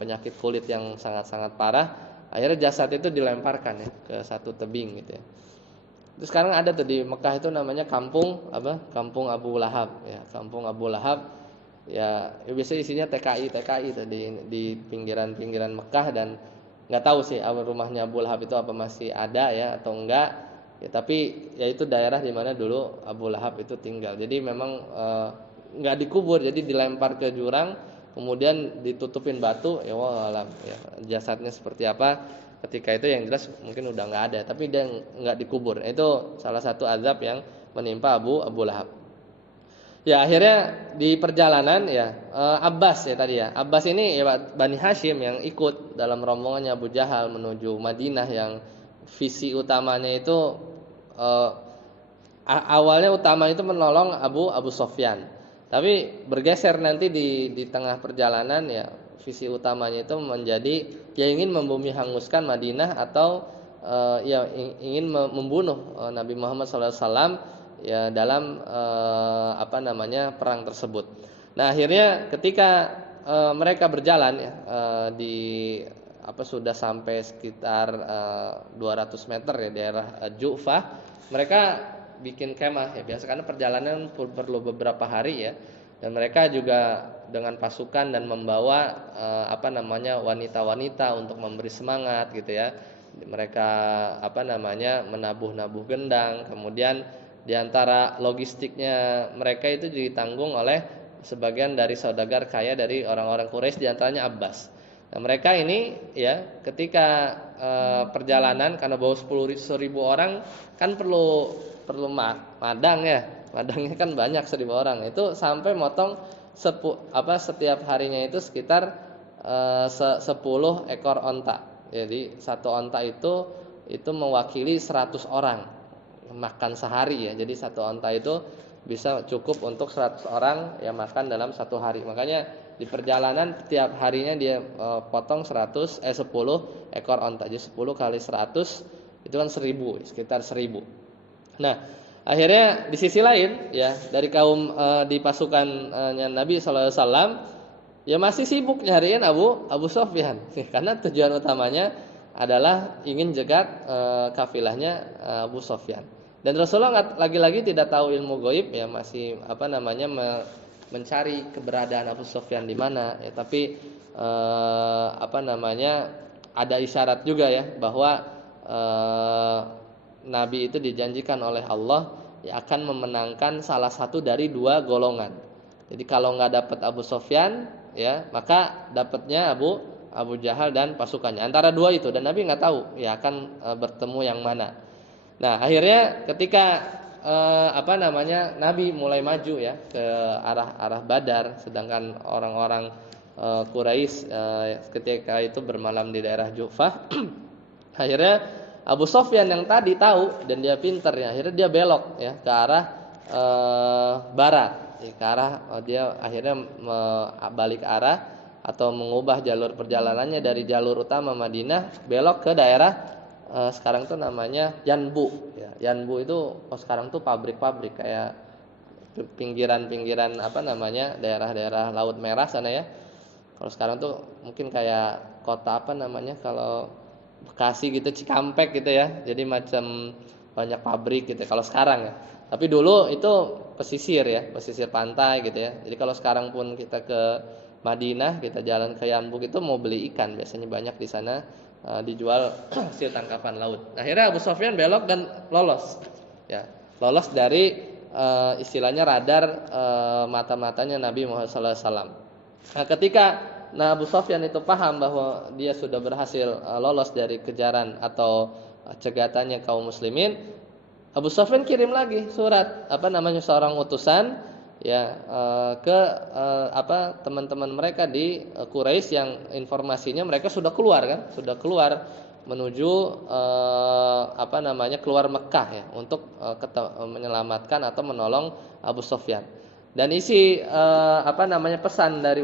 penyakit kulit yang sangat-sangat parah, akhirnya jasad itu dilemparkan, ya, ke satu tebing gitu, ya. Terus sekarang ada tuh di Mekah itu namanya kampung Abu Lahab, ya, kampung Abu Lahab. Ya, biasanya isinya TKI tuh di pinggiran Mekah, dan nggak tahu sih rumahnya Abu Lahab itu apa masih ada, ya, atau enggak, ya, tapi ya itu daerah di mana dulu Abu Lahab itu tinggal. Jadi memang nggak dikubur, jadi dilempar ke jurang, kemudian ditutupin batu, ya, wallahualam, ya, jasadnya seperti apa ketika itu yang jelas mungkin udah nggak ada, tapi dia nggak dikubur. Itu salah satu azab yang menimpa Abu Lahab. Ya, akhirnya di perjalanan, ya, Abbas, ya, tadi, ya, Abbas ini, ya, Bani Hashim yang ikut dalam rombongannya Abu Jahal menuju Madinah, yang visi utamanya itu awalnya utama itu menolong Abu Sofyan. Tapi bergeser nanti di tengah perjalanan, ya, visi utamanya itu menjadi dia ingin membumi hanguskan Madinah, atau ya ingin membunuh Nabi Muhammad SAW, ya, dalam perang tersebut. Nah, akhirnya ketika mereka berjalan, ya, sudah sampai sekitar 200 meter, ya, daerah Ju'fah, mereka bikin kemah, ya, biasa karena perjalanan perlu beberapa hari, ya, dan mereka juga dengan pasukan dan membawa wanita-wanita untuk memberi semangat gitu, ya. Mereka menabuh gendang, kemudian di antara logistiknya mereka itu ditanggung oleh sebagian dari saudagar kaya dari orang-orang Quraisy, di antaranya Abbas. Nah, mereka ini, ya, ketika perjalanan karena bawa 10.000 orang kan perlu madang, ya. Madangnya kan banyak 1.000 orang. Itu sampai motong setiap harinya itu sekitar 10 ekor onta. Jadi satu onta itu mewakili 100 orang makan sehari, ya. Jadi satu onta itu bisa cukup untuk 100 orang, ya, makan dalam satu hari. Makanya Di perjalanan tiap harinya dia potong 10 ekor onta. Jadi 10 kali 100 itu kan 1000, sekitar 1000. Nah, akhirnya di sisi lain ya dari kaum di pasukannya Nabi sallallahu alaihi wasallam ya masih sibuk nyariin Abu Sofyan karena tujuan utamanya adalah ingin jegat kafilahnya Abu Sofyan. Dan Rasulullah lagi-lagi tidak tahu ilmu gaib ya, masih mencari keberadaan Abu Sofyan di mana ya, tapi ada isyarat juga ya bahwa Nabi itu dijanjikan oleh Allah ya akan memenangkan salah satu dari dua golongan. Jadi kalau nggak dapat Abu Sofyan ya, maka dapatnya Abu Jahal dan pasukannya. Antara dua itu, dan Nabi nggak tahu ya akan bertemu yang mana. Nah, akhirnya ketika Nabi mulai maju ya ke arah Badar, sedangkan orang-orang Quraisy ketika itu bermalam di daerah Jufah. Akhirnya Abu Sofyan yang tadi tahu dan dia pintar ya, akhirnya dia belok ya ke arah barat, ke arah dia akhirnya balik arah atau mengubah jalur perjalanannya dari jalur utama Madinah belok ke daerah sekarang tuh namanya Yanbu ya. Yanbu itu sekarang tuh pabrik-pabrik kayak pinggiran-pinggiran daerah-daerah Laut Merah sana ya. Kalau sekarang tuh mungkin kayak kota kalau Bekasi gitu, Cikampek gitu ya. Jadi macam banyak pabrik gitu kalau sekarang ya. Tapi dulu itu pesisir ya, pesisir pantai gitu ya. Jadi kalau sekarang pun kita ke Madinah, kita jalan ke Yanbu itu mau beli ikan, biasanya banyak di sana dijual hasil tangkapan laut. Akhirnya Abu Sofyan belok dan lolos. Ya, lolos dari istilahnya radar mata-matanya Nabi Muhammad SAW. Nah, ketika Abu Sofyan itu paham bahwa dia sudah berhasil lolos dari kejaran atau cegatannya kaum muslimin, Abu Sofyan kirim lagi surat seorang utusan ya ke teman-teman mereka di Quraisy yang informasinya mereka sudah keluar menuju keluar Mekah ya untuk menyelamatkan atau menolong Abu Sofyan. Dan isi pesan dari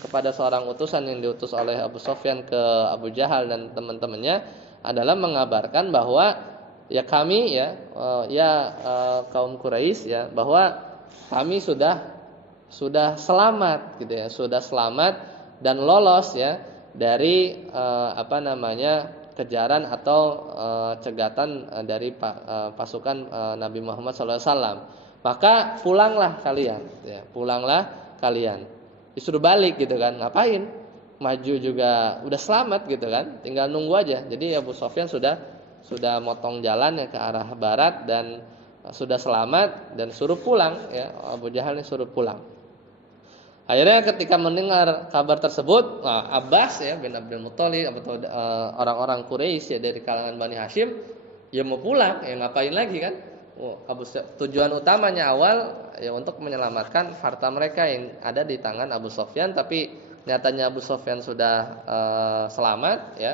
kepada seorang utusan yang diutus oleh Abu Sofyan ke Abu Jahal dan teman-temannya adalah mengabarkan bahwa ya kami kaum Quraisy ya bahwa kami sudah selamat gitu ya, sudah selamat dan lolos ya dari kejaran atau cegatan dari pasukan Nabi Muhammad SAW. Maka pulanglah kalian. Disuruh balik gitu kan, ngapain? Maju juga udah selamat gitu kan, tinggal nunggu aja. Jadi Abu Sofyan sudah motong jalan ya ke arah barat dan sudah selamat dan suruh pulang ya, Abu Jahal ini suruh pulang. Akhirnya ketika mendengar kabar tersebut, Abbas ya bin Abdul Muthalib atau orang-orang Quraisy ya dari kalangan Bani Hashim ya mau pulang, ya ngapain lagi kan? Tujuan utamanya awal ya untuk menyelamatkan harta mereka yang ada di tangan Abu Sofyan, tapi nyatanya Abu Sofyan sudah selamat ya.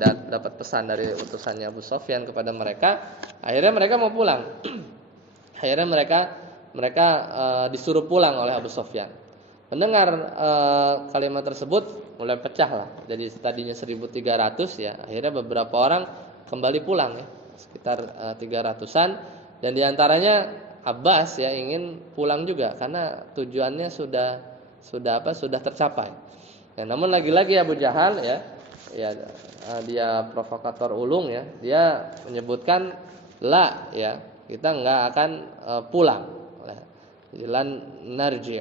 Dan dapat pesan dari utusannya Abu Sofyan kepada mereka. Akhirnya mereka mau pulang. Akhirnya mereka disuruh pulang oleh Abu Sofyan. Mendengar kalimat tersebut mulai pecah lah. Jadi tadinya 1.300 ya, akhirnya beberapa orang kembali pulang ya, sekitar 300-an, dan diantaranya Abbas ya ingin pulang juga karena tujuannya sudah tercapai. Ya, namun lagi-lagi Abu Jahal ya dia provokator ulung ya, dia menyebutkan kita enggak akan pulang. Lan narji,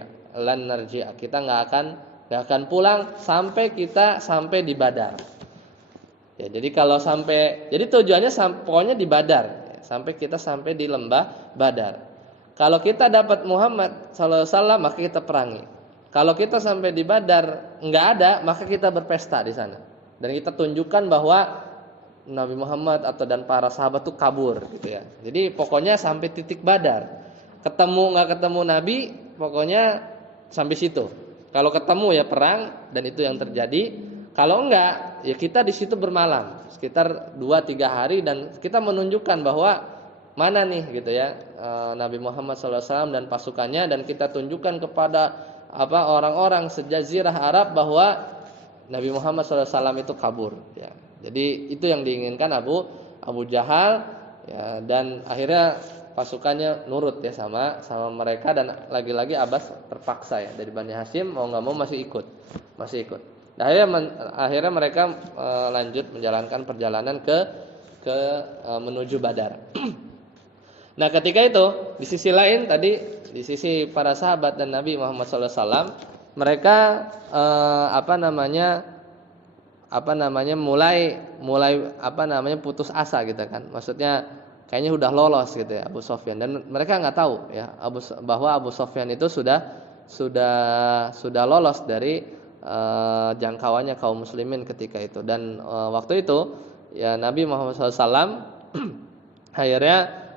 kita enggak akan pulang sampai kita sampai di Badar. Ya, jadi tujuannya pokoknya di Badar, sampai kita sampai di lembah Badar. Kalau kita dapat Muhammad sallallahu alaihi wasallam maka kita perangi. Kalau kita sampai di Badar enggak ada, maka kita berpesta di sana. Dan kita tunjukkan bahwa Nabi Muhammad dan para sahabat itu kabur gitu ya. Jadi pokoknya sampai titik Badar. Ketemu enggak ketemu Nabi, pokoknya sampai situ. Kalau ketemu ya perang, dan itu yang terjadi. Kalau enggak, ya kita di situ bermalam sekitar 2-3 hari dan kita menunjukkan bahwa mana nih gitu ya, Nabi Muhammad SAW dan pasukannya, dan kita tunjukkan kepada orang-orang sejazirah Arab bahwa Nabi Muhammad SAW itu kabur ya. Jadi itu yang diinginkan Abu Jahal ya, dan akhirnya pasukannya nurut ya sama mereka, dan lagi-lagi Abbas terpaksa ya, dari Bani Hashim mau nggak mau masih ikut. Nah, akhirnya mereka lanjut menjalankan perjalanan ke menuju Badar. Nah, ketika itu di sisi lain tadi, di sisi para sahabat dan Nabi Muhammad SAW, mereka mulai putus asa gitu kan. Maksudnya kayaknya udah lolos gitu ya Abu Sofyan, dan mereka nggak tahu ya bahwa Abu Sofyan itu sudah lolos dari jangkauannya kaum muslimin ketika itu. Dan waktu itu ya Nabi Muhammad SAW akhirnya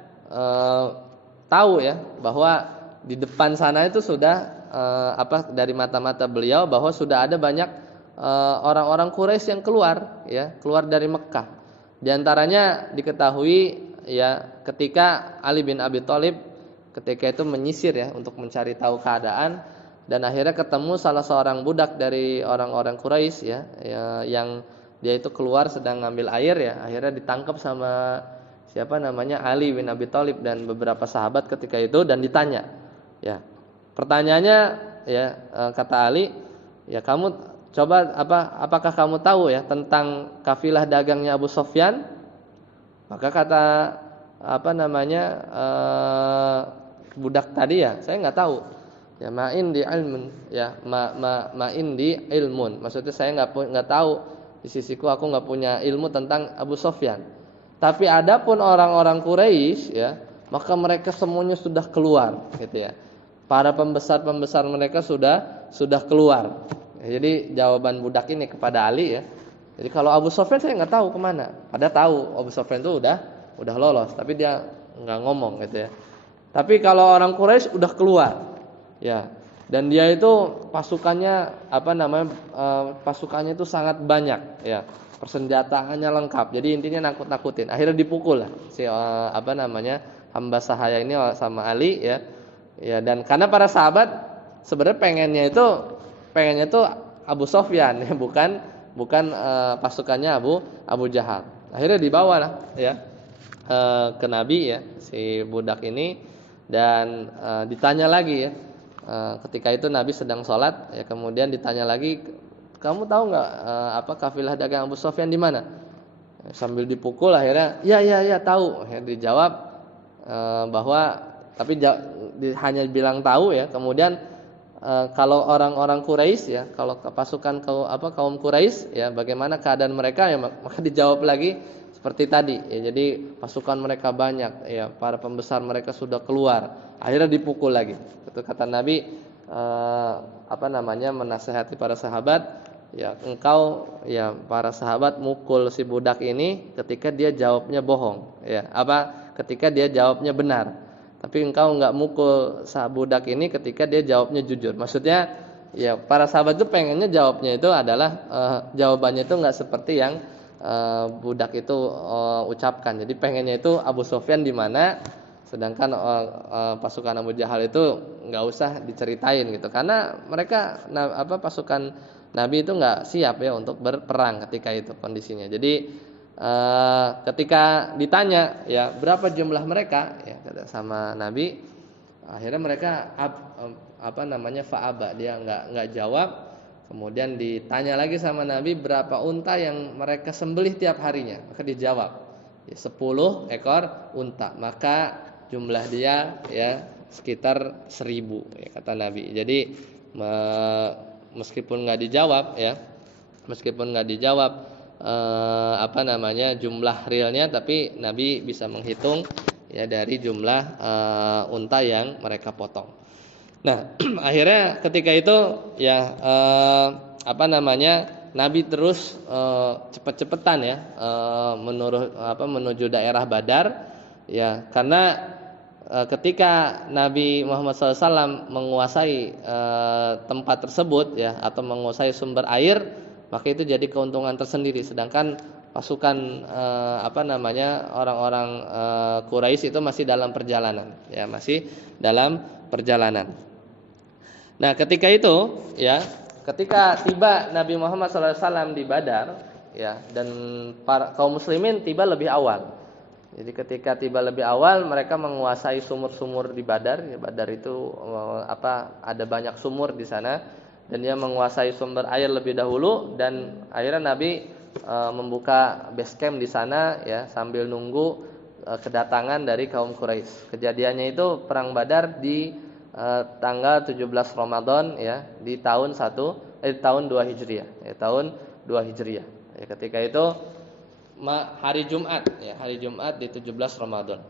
tahu ya bahwa di depan sana itu sudah dari mata-mata beliau bahwa sudah ada banyak orang-orang Quraisy yang keluar dari Mekah. Di antaranya diketahui ya ketika Ali bin Abi Thalib ketika itu menyisir ya untuk mencari tahu keadaan, dan akhirnya ketemu salah seorang budak dari orang-orang Quraisy yang dia itu keluar sedang ngambil air ya, akhirnya ditangkap sama Ali bin Abi Thalib dan beberapa sahabat ketika itu, dan ditanya ya, pertanyaannya ya, kata Ali ya, kamu coba apakah kamu tahu ya tentang kafilah dagangnya Abu Sofyan? Maka kata budak tadi ya, saya nggak tahu ya, ma'in di ilmun ya, ma'in di ilmun, maksudnya saya nggak tahu, di sisiku aku nggak punya ilmu tentang Abu Sofyan. Tapi adapun orang-orang Quraisy ya, maka mereka semuanya sudah keluar gitu ya. Para pembesar mereka sudah keluar. Ya, jadi jawaban budak ini kepada Ali ya. Jadi kalau Abu Sofyan saya nggak tahu kemana. Padahal tahu Abu Sofyan itu udah lolos, tapi dia nggak ngomong gitu ya. Tapi kalau orang Quraisy udah keluar ya, dan dia itu pasukannya pasukannya itu sangat banyak ya. Persenjataannya lengkap. Jadi intinya nakut-nakutin. Akhirnya dipukul lah si hamba sahaya ini sama Ali ya. Ya, dan karena para sahabat sebenarnya pengennya itu Abu Sofyan ya, bukan pasukannya Abu Jahal. Akhirnya dibawa lah ya ke Nabi ya si budak ini, dan ditanya lagi ya. Ketika itu Nabi sedang sholat ya, kemudian ditanya lagi, kamu tahu nggak kafilah dagang Abu Sofyan di mana? Sambil dipukul akhirnya ya tahu. Ya, dijawab bahwa tapi hanya bilang tahu ya. Kemudian kalau orang-orang Quraisy ya, kalau pasukan kaum Quraisy ya, bagaimana keadaan mereka ya, maka dijawab lagi seperti tadi ya. Jadi pasukan mereka banyak ya, para pembesar mereka sudah keluar. Akhirnya dipukul lagi. Itu kata Nabi menasihati para sahabat. Ya, engkau ya para sahabat mukul si budak ini ketika dia jawabnya bohong ya, ketika dia jawabnya benar. Tapi engkau enggak mukul budak ini ketika dia jawabnya jujur. Maksudnya ya para sahabat itu pengennya jawabnya itu adalah jawabannya itu enggak seperti yang budak itu ucapkan. Jadi pengennya itu Abu Sofyan di mana, sedangkan pasukan Abu Jahal itu enggak usah diceritain gitu. Karena mereka pasukan Nabi itu nggak siap ya untuk berperang ketika itu kondisinya. Jadi ketika ditanya ya berapa jumlah mereka ya sama Nabi, akhirnya mereka fa'aba, dia nggak jawab. Kemudian ditanya lagi sama Nabi berapa unta yang mereka sembelih tiap harinya, maka dijawab ya 10 ekor unta. Maka jumlah dia ya sekitar 1000 ya, kata Nabi. Jadi meskipun nggak dijawab jumlah realnya, tapi Nabi bisa menghitung ya dari jumlah unta yang mereka potong. Nah akhirnya ketika itu ya Nabi terus cepet-cepetan ya menuju daerah Badar ya, karena ketika Nabi Muhammad SAW menguasai tempat tersebut ya, atau menguasai sumber air, maka itu jadi keuntungan tersendiri. Sedangkan pasukan orang-orang Quraisy itu masih dalam perjalanan, ya, masih dalam perjalanan. Nah, ketika itu, ya, ketika tiba Nabi Muhammad SAW di Badar, ya, dan para kaum muslimin tiba lebih awal. Jadi ketika tiba lebih awal, mereka menguasai sumur-sumur di Badar. Ya, Badar itu ada banyak sumur di sana, dan dia menguasai sumber air lebih dahulu, dan akhirnya Nabi membuka base camp di sana, ya, sambil nunggu kedatangan dari kaum Quraisy. Kejadiannya itu perang Badar di tanggal 17 Ramadan, ya, di tahun 2 Hijriah, ya, tahun 2 Hijriah. Ya, ketika itu hari Jumat, ya, hari Jumat di 17 Ramadan.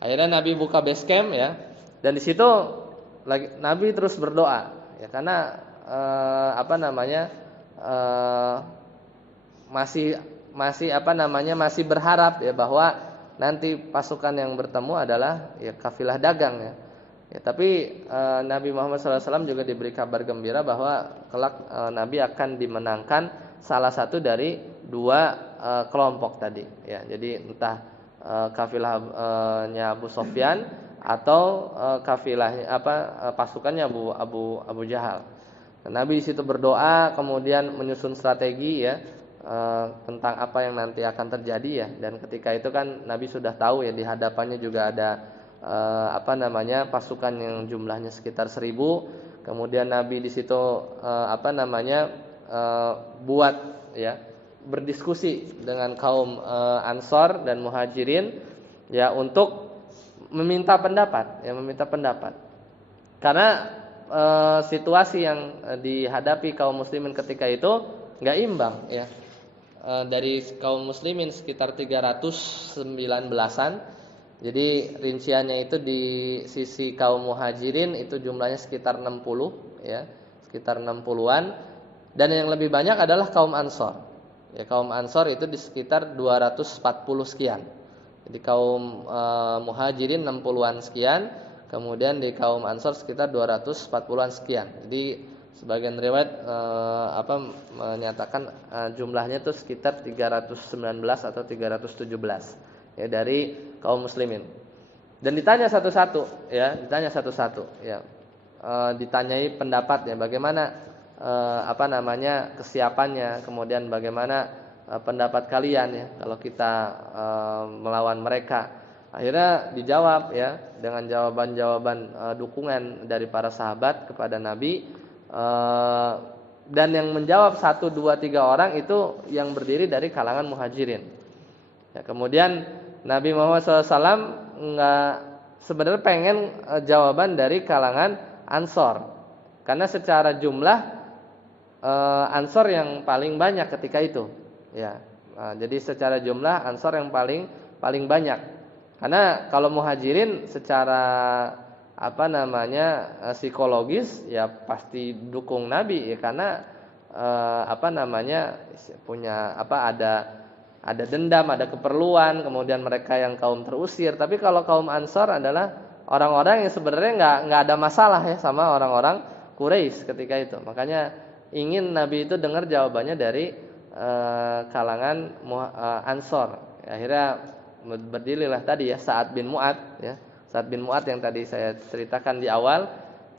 Akhirnya Nabi buka base camp, ya, dan di situ Nabi terus berdoa, ya, karena masih berharap, ya, bahwa nanti pasukan yang bertemu adalah, ya, kafilah dagang, ya. Ya, tapi Nabi Muhammad SAW juga diberi kabar gembira bahwa kelak Nabi akan dimenangkan salah satu dari dua kelompok tadi, ya. Jadi entah kafilahnya Abu Sofyan atau kafilahnya pasukannya Abu Jahal. Nabi di situ berdoa, kemudian menyusun strategi, ya, tentang apa yang nanti akan terjadi, ya. Dan ketika itu kan Nabi sudah tahu, ya, di hadapannya juga ada pasukan yang jumlahnya sekitar 1.000. Kemudian Nabi di situ buat, ya, berdiskusi dengan kaum Ansor dan Muhajirin, ya, untuk meminta pendapat. Karena situasi yang dihadapi kaum muslimin ketika itu enggak imbang, ya. Dari kaum muslimin sekitar 319-an. Jadi rinciannya itu di sisi kaum Muhajirin itu jumlahnya sekitar 60, ya, sekitar 60-an, dan yang lebih banyak adalah kaum Ansor. Ya, kaum Ansor itu di sekitar 240 sekian. Jadi kaum Muhajirin 60-an sekian, kemudian di kaum Ansor sekitar 240-an sekian. Jadi sebagian riwayat menyatakan jumlahnya itu sekitar 319 atau 317, ya, dari kaum muslimin. Dan ditanya satu-satu, ya, ditanyai pendapat, ya, bagaimana kesiapannya, kemudian bagaimana pendapat kalian, ya, kalau kita melawan mereka. Akhirnya dijawab, ya, dengan jawaban-jawaban dukungan dari para sahabat kepada Nabi, dan yang menjawab 1, 2, 3 orang itu yang berdiri dari kalangan Muhajirin. Ya, kemudian Nabi Muhammad SAW sebenarnya pengen jawaban dari kalangan Ansor, karena secara jumlah Ansor yang paling banyak ketika itu, ya. Jadi secara jumlah Ansor yang paling banyak. Karena kalau Muhajirin secara psikologis, ya, pasti dukung Nabi, ya, karena punya ada dendam, ada keperluan, kemudian mereka yang kaum terusir. Tapi kalau kaum Ansor adalah orang-orang yang sebenarnya nggak ada masalah, ya, sama orang-orang Quraisy ketika itu. Makanya ingin Nabi itu dengar jawabannya dari kalangan Ansor. Akhirnya berdirilah tadi, ya, Sa'ad bin Mu'ad, ya. Sa'ad bin Mu'ad yang tadi saya ceritakan di awal,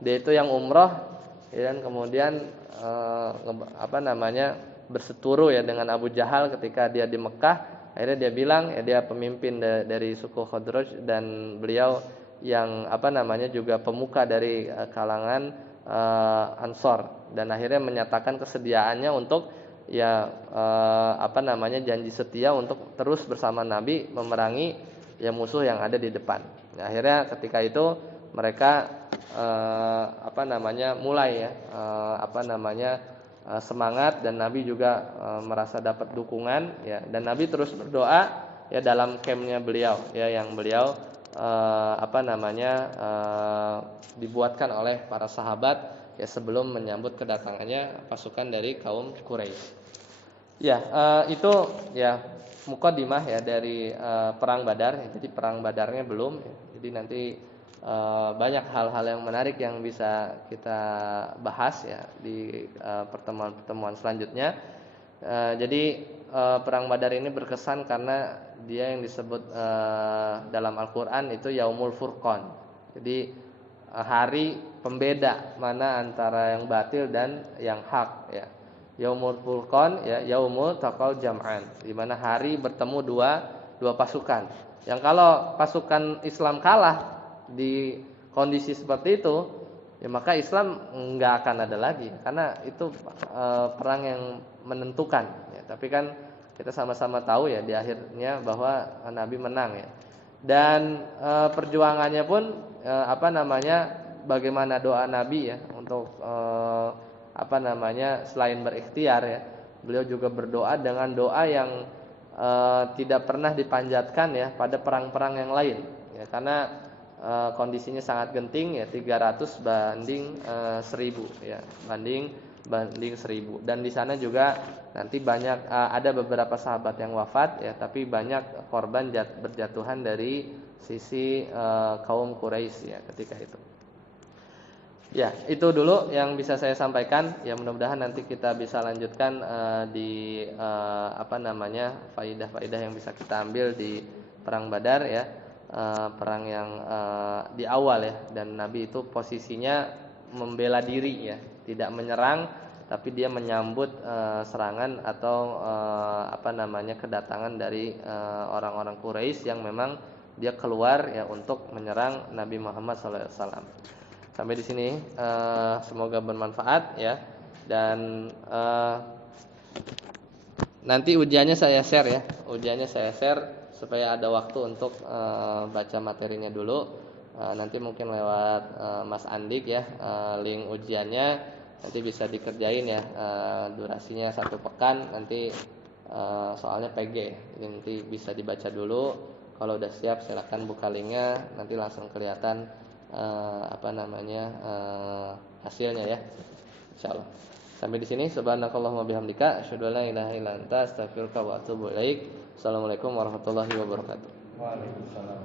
dia itu yang umroh, ya, dan kemudian berseturu, ya, dengan Abu Jahal ketika dia di Mekah. Akhirnya dia bilang, ya, dia pemimpin dari suku Khadraj, dan beliau yang juga pemuka dari kalangan Ansor, dan akhirnya menyatakan kesediaannya untuk, ya, janji setia untuk terus bersama Nabi memerangi, ya, musuh yang ada di depan. Nah, akhirnya ketika itu mereka mulai, ya, semangat, dan Nabi juga merasa dapat dukungan, ya, dan Nabi terus berdoa, ya, dalam campnya beliau, ya, yang beliau dibuatkan oleh para sahabat, ya, sebelum menyambut kedatangannya pasukan dari kaum Quraisy. Ya, itu, ya, muqaddimah, ya, dari perang Badar. Jadi perang Badarnya belum, ya. Jadi nanti banyak hal-hal yang menarik yang bisa kita bahas, ya, di pertemuan-pertemuan selanjutnya. Jadi perang Badar ini berkesan karena dia yang disebut dalam Al-Qur'an itu Yaumul Furqan. Jadi hari pembeda mana antara yang batil dan yang hak ya. Yaumul Furqan ya, yaumul taqal jam'an, di mana hari bertemu dua pasukan. Yang kalau pasukan Islam kalah di kondisi seperti itu, ya maka Islam enggak akan ada lagi karena itu perang yang menentukan ya. Tapi kan kita sama-sama tahu ya di akhirnya bahwa Nabi menang ya. Dan perjuangannya pun bagaimana doa Nabi ya untuk selain berikhtiar ya, beliau juga berdoa dengan doa yang tidak pernah dipanjatkan ya pada perang-perang yang lain ya, karena kondisinya sangat genting ya, 300 banding 1000 ya, banding 1000. Dan di sana juga nanti banyak ada beberapa sahabat yang wafat ya, tapi banyak korban berjatuhan dari sisi kaum Quraisy ya ketika itu. Ya, itu dulu yang bisa saya sampaikan. Ya, mudah-mudahan nanti kita bisa lanjutkan di faidah-faidah yang bisa kita ambil di perang Badar ya. Perang yang di awal ya, dan Nabi itu posisinya membela diri ya, tidak menyerang, tapi dia menyambut serangan atau kedatangan dari orang-orang Quraisy yang memang dia keluar ya untuk menyerang Nabi Muhammad SAW. Sampai di sini semoga bermanfaat ya, dan nanti ujiannya saya share supaya ada waktu untuk baca materinya dulu. Nanti mungkin lewat Mas Andik ya, link ujiannya nanti bisa dikerjain ya, durasinya 1 pekan nanti, soalnya PG jadi nanti bisa dibaca dulu. Kalau udah siap silakan buka linknya, nanti langsung kelihatan hasilnya ya, insyaallah. Sampai di sini, subhanakallahumma bihamdika asyhadu an la ilaha illa anta astaghfiruka wa atubu ilaik. Assalamualaikum warahmatullahi wabarakatuh. Waalaikumsalam.